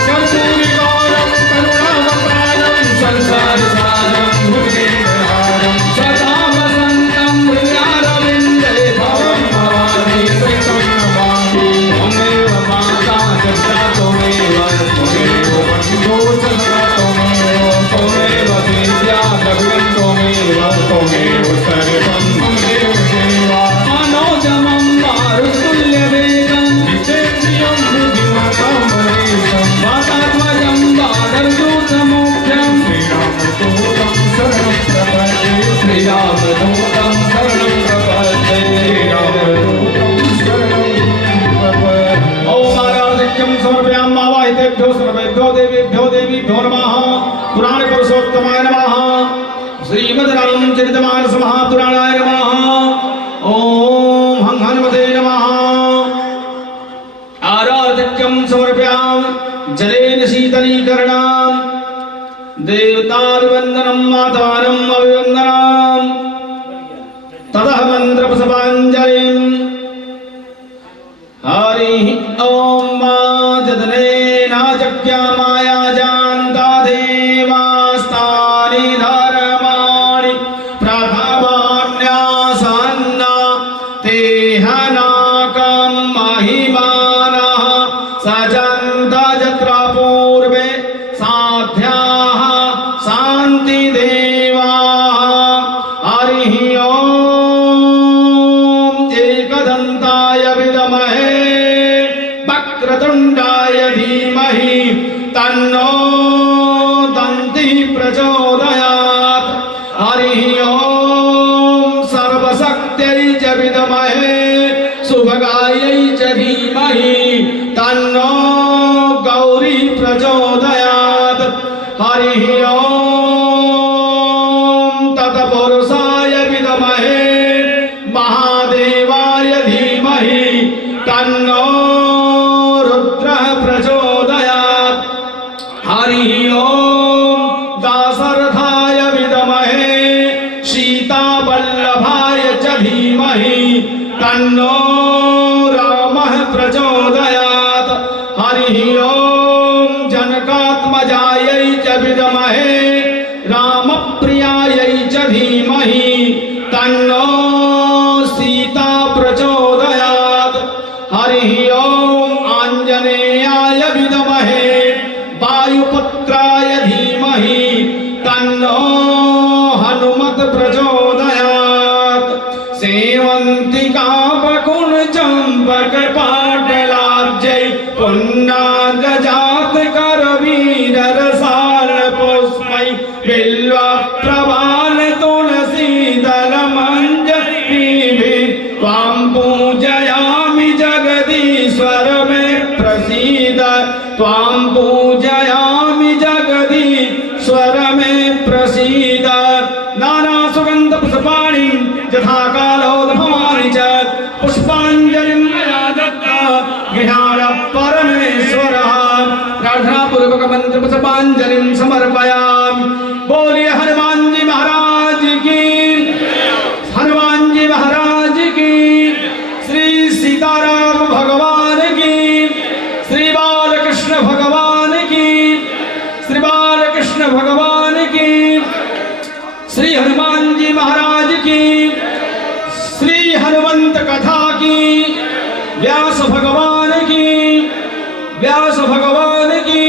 कर्पूरी गौरम करुणावतारम, संसार सारम भुजगेन्द्रहारम, सदा वसंतम हृदयारविंदे भवम भवानी। त्रिकं नमामि। त्वमेव माता पिता त्वमेव, त्वमेव बन्धो सखा त्वमेव, त्वमेव विद्या द्रविणं त्वमेव, त्वमेव सर्वं त्वमेव देवा। मनोजमं मारुतुल्यवेगं, जितेन्द्रियं बुद्धिमतां वरिष्ठं, वातात्मजं वानरदूतमुख्यं। श्रीरामदूतं शरणं प्रपद्ये। श्रीरामदूतं शरणं प्रपद्ये। श्रीरामदूतं शरणं प्रपद्ये। ओम आराधिक्यं समर्पयामि। तेभ्यो सर्वेभ्यो देवीभ्यो नमः। पुराण पुरुषोत्तमाय नमः। श्रीमद् रामचरितमानस महापुराणाय नमः। ओम हं हनुमते नमः। आराधक्यं समर्पयामि जलेन शीतलीकरणाम् देवताभिवन्दनं मातानम् अभिवन्दनाम् ततः मन्त्रपुष्पाञ्जलिं हरिः ॐ मा जदनेनाचक्यामाया जानता देवास्तानि धर्माणि प्रथमान्यासन्ना तेहनाकं महिमानः सजन्त यत्र पूर्वे साध्याः शान्तिदेवाः हरिः ॐ एकदन्ताय विद्महे वक्रतुण्डाय धीमहि तन्नो दन्तिः प्रचोदयात् हरिः ॐ सर्वशक्त्यै च विद्महे सुभगायै च धीमहि तन्नो गौरी प्रचोदयात् हरिः ॐ तत्पुरुषाय विद्महे महादेवाय धीमहि तन्नो रुद्रः प्रचोदयात् हरिः ॐ दाशरथाय विद्महे सीतावल्लभाय च धीमहि तन्नो रामः प्रचोदयात् हरिः ॐ जनकात्मजायै च विद्महे रामप्रियायै च धीमहि तन्नो सीता प्रचोदयात् हरिः ॐ आञ्जनेयाय विद्महे वायुपुत्राय धीमहि तन्नो हनुमत् प्रचोदयात् सेवन्तिका बकुलचम्पकपाटलाब्जै पुन्नागजात करवीररसाल पुष्पै बिल्वप्रवाल तुलसीदलमञ्जरीभिः त्वां पूजयामि जगदीश्वर मे प्रसीद त्वां पूजयामि जगदीश्वर मे प्रसीद नानासुगन्धपुष्पाणि यथा कालोद्भवानि च पुष्पाञ्जलिं मया दत्ता गृहाण परमेश्वरः प्रार्थनापूर्वक मन्त्रपुष्पाञ्जलिं समर्पयामि। बोलिए हनुमान जी महाराज की, हनुमान जी महाराज की, श्री सीताराम भगवान की, श्री बालकृष्ण भगवान की, श्री बालकृष्ण भगवान की, श्री हनुमान जी महाराज की, श्री हनुमंत कथा की, व्यास भगवान की, व्यास भगवान की,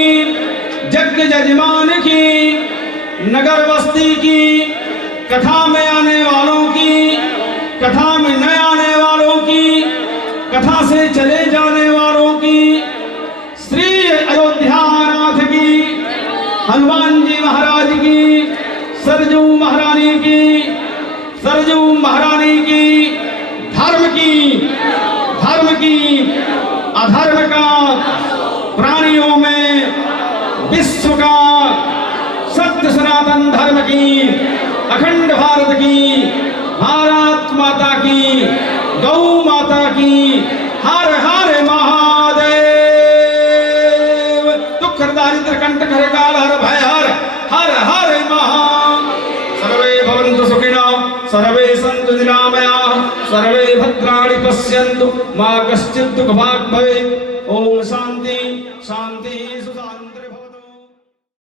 यज्ञ जजमान की, नगर बस्ती की, कथा में आने वालों की, कथा में न आने वालों की, कथा से चले जाने वालों की, श्री अयोध्यानाथ की, हनुमान जी महाराज की, सरजू महारानी की, सरजू महारानी की, धर्म की, धर्म की, अधर्म का, प्राणियों में विश्व का, सत्य सनातन धर्म की, अखंड भारत की, भारत माता की, गौ माता की, हर हर महादेव। दुख दारिद्र कंटक हर काल हर भय हर हर हर महा। सर्वे भवन्तु सुखिनः सर्वे सन्तु निरामयाः सर्वे भद्राणि पश्यन्तु मा कश्चित् दुःखभाग् भवेत्। ओम शांति शांति सुशांति।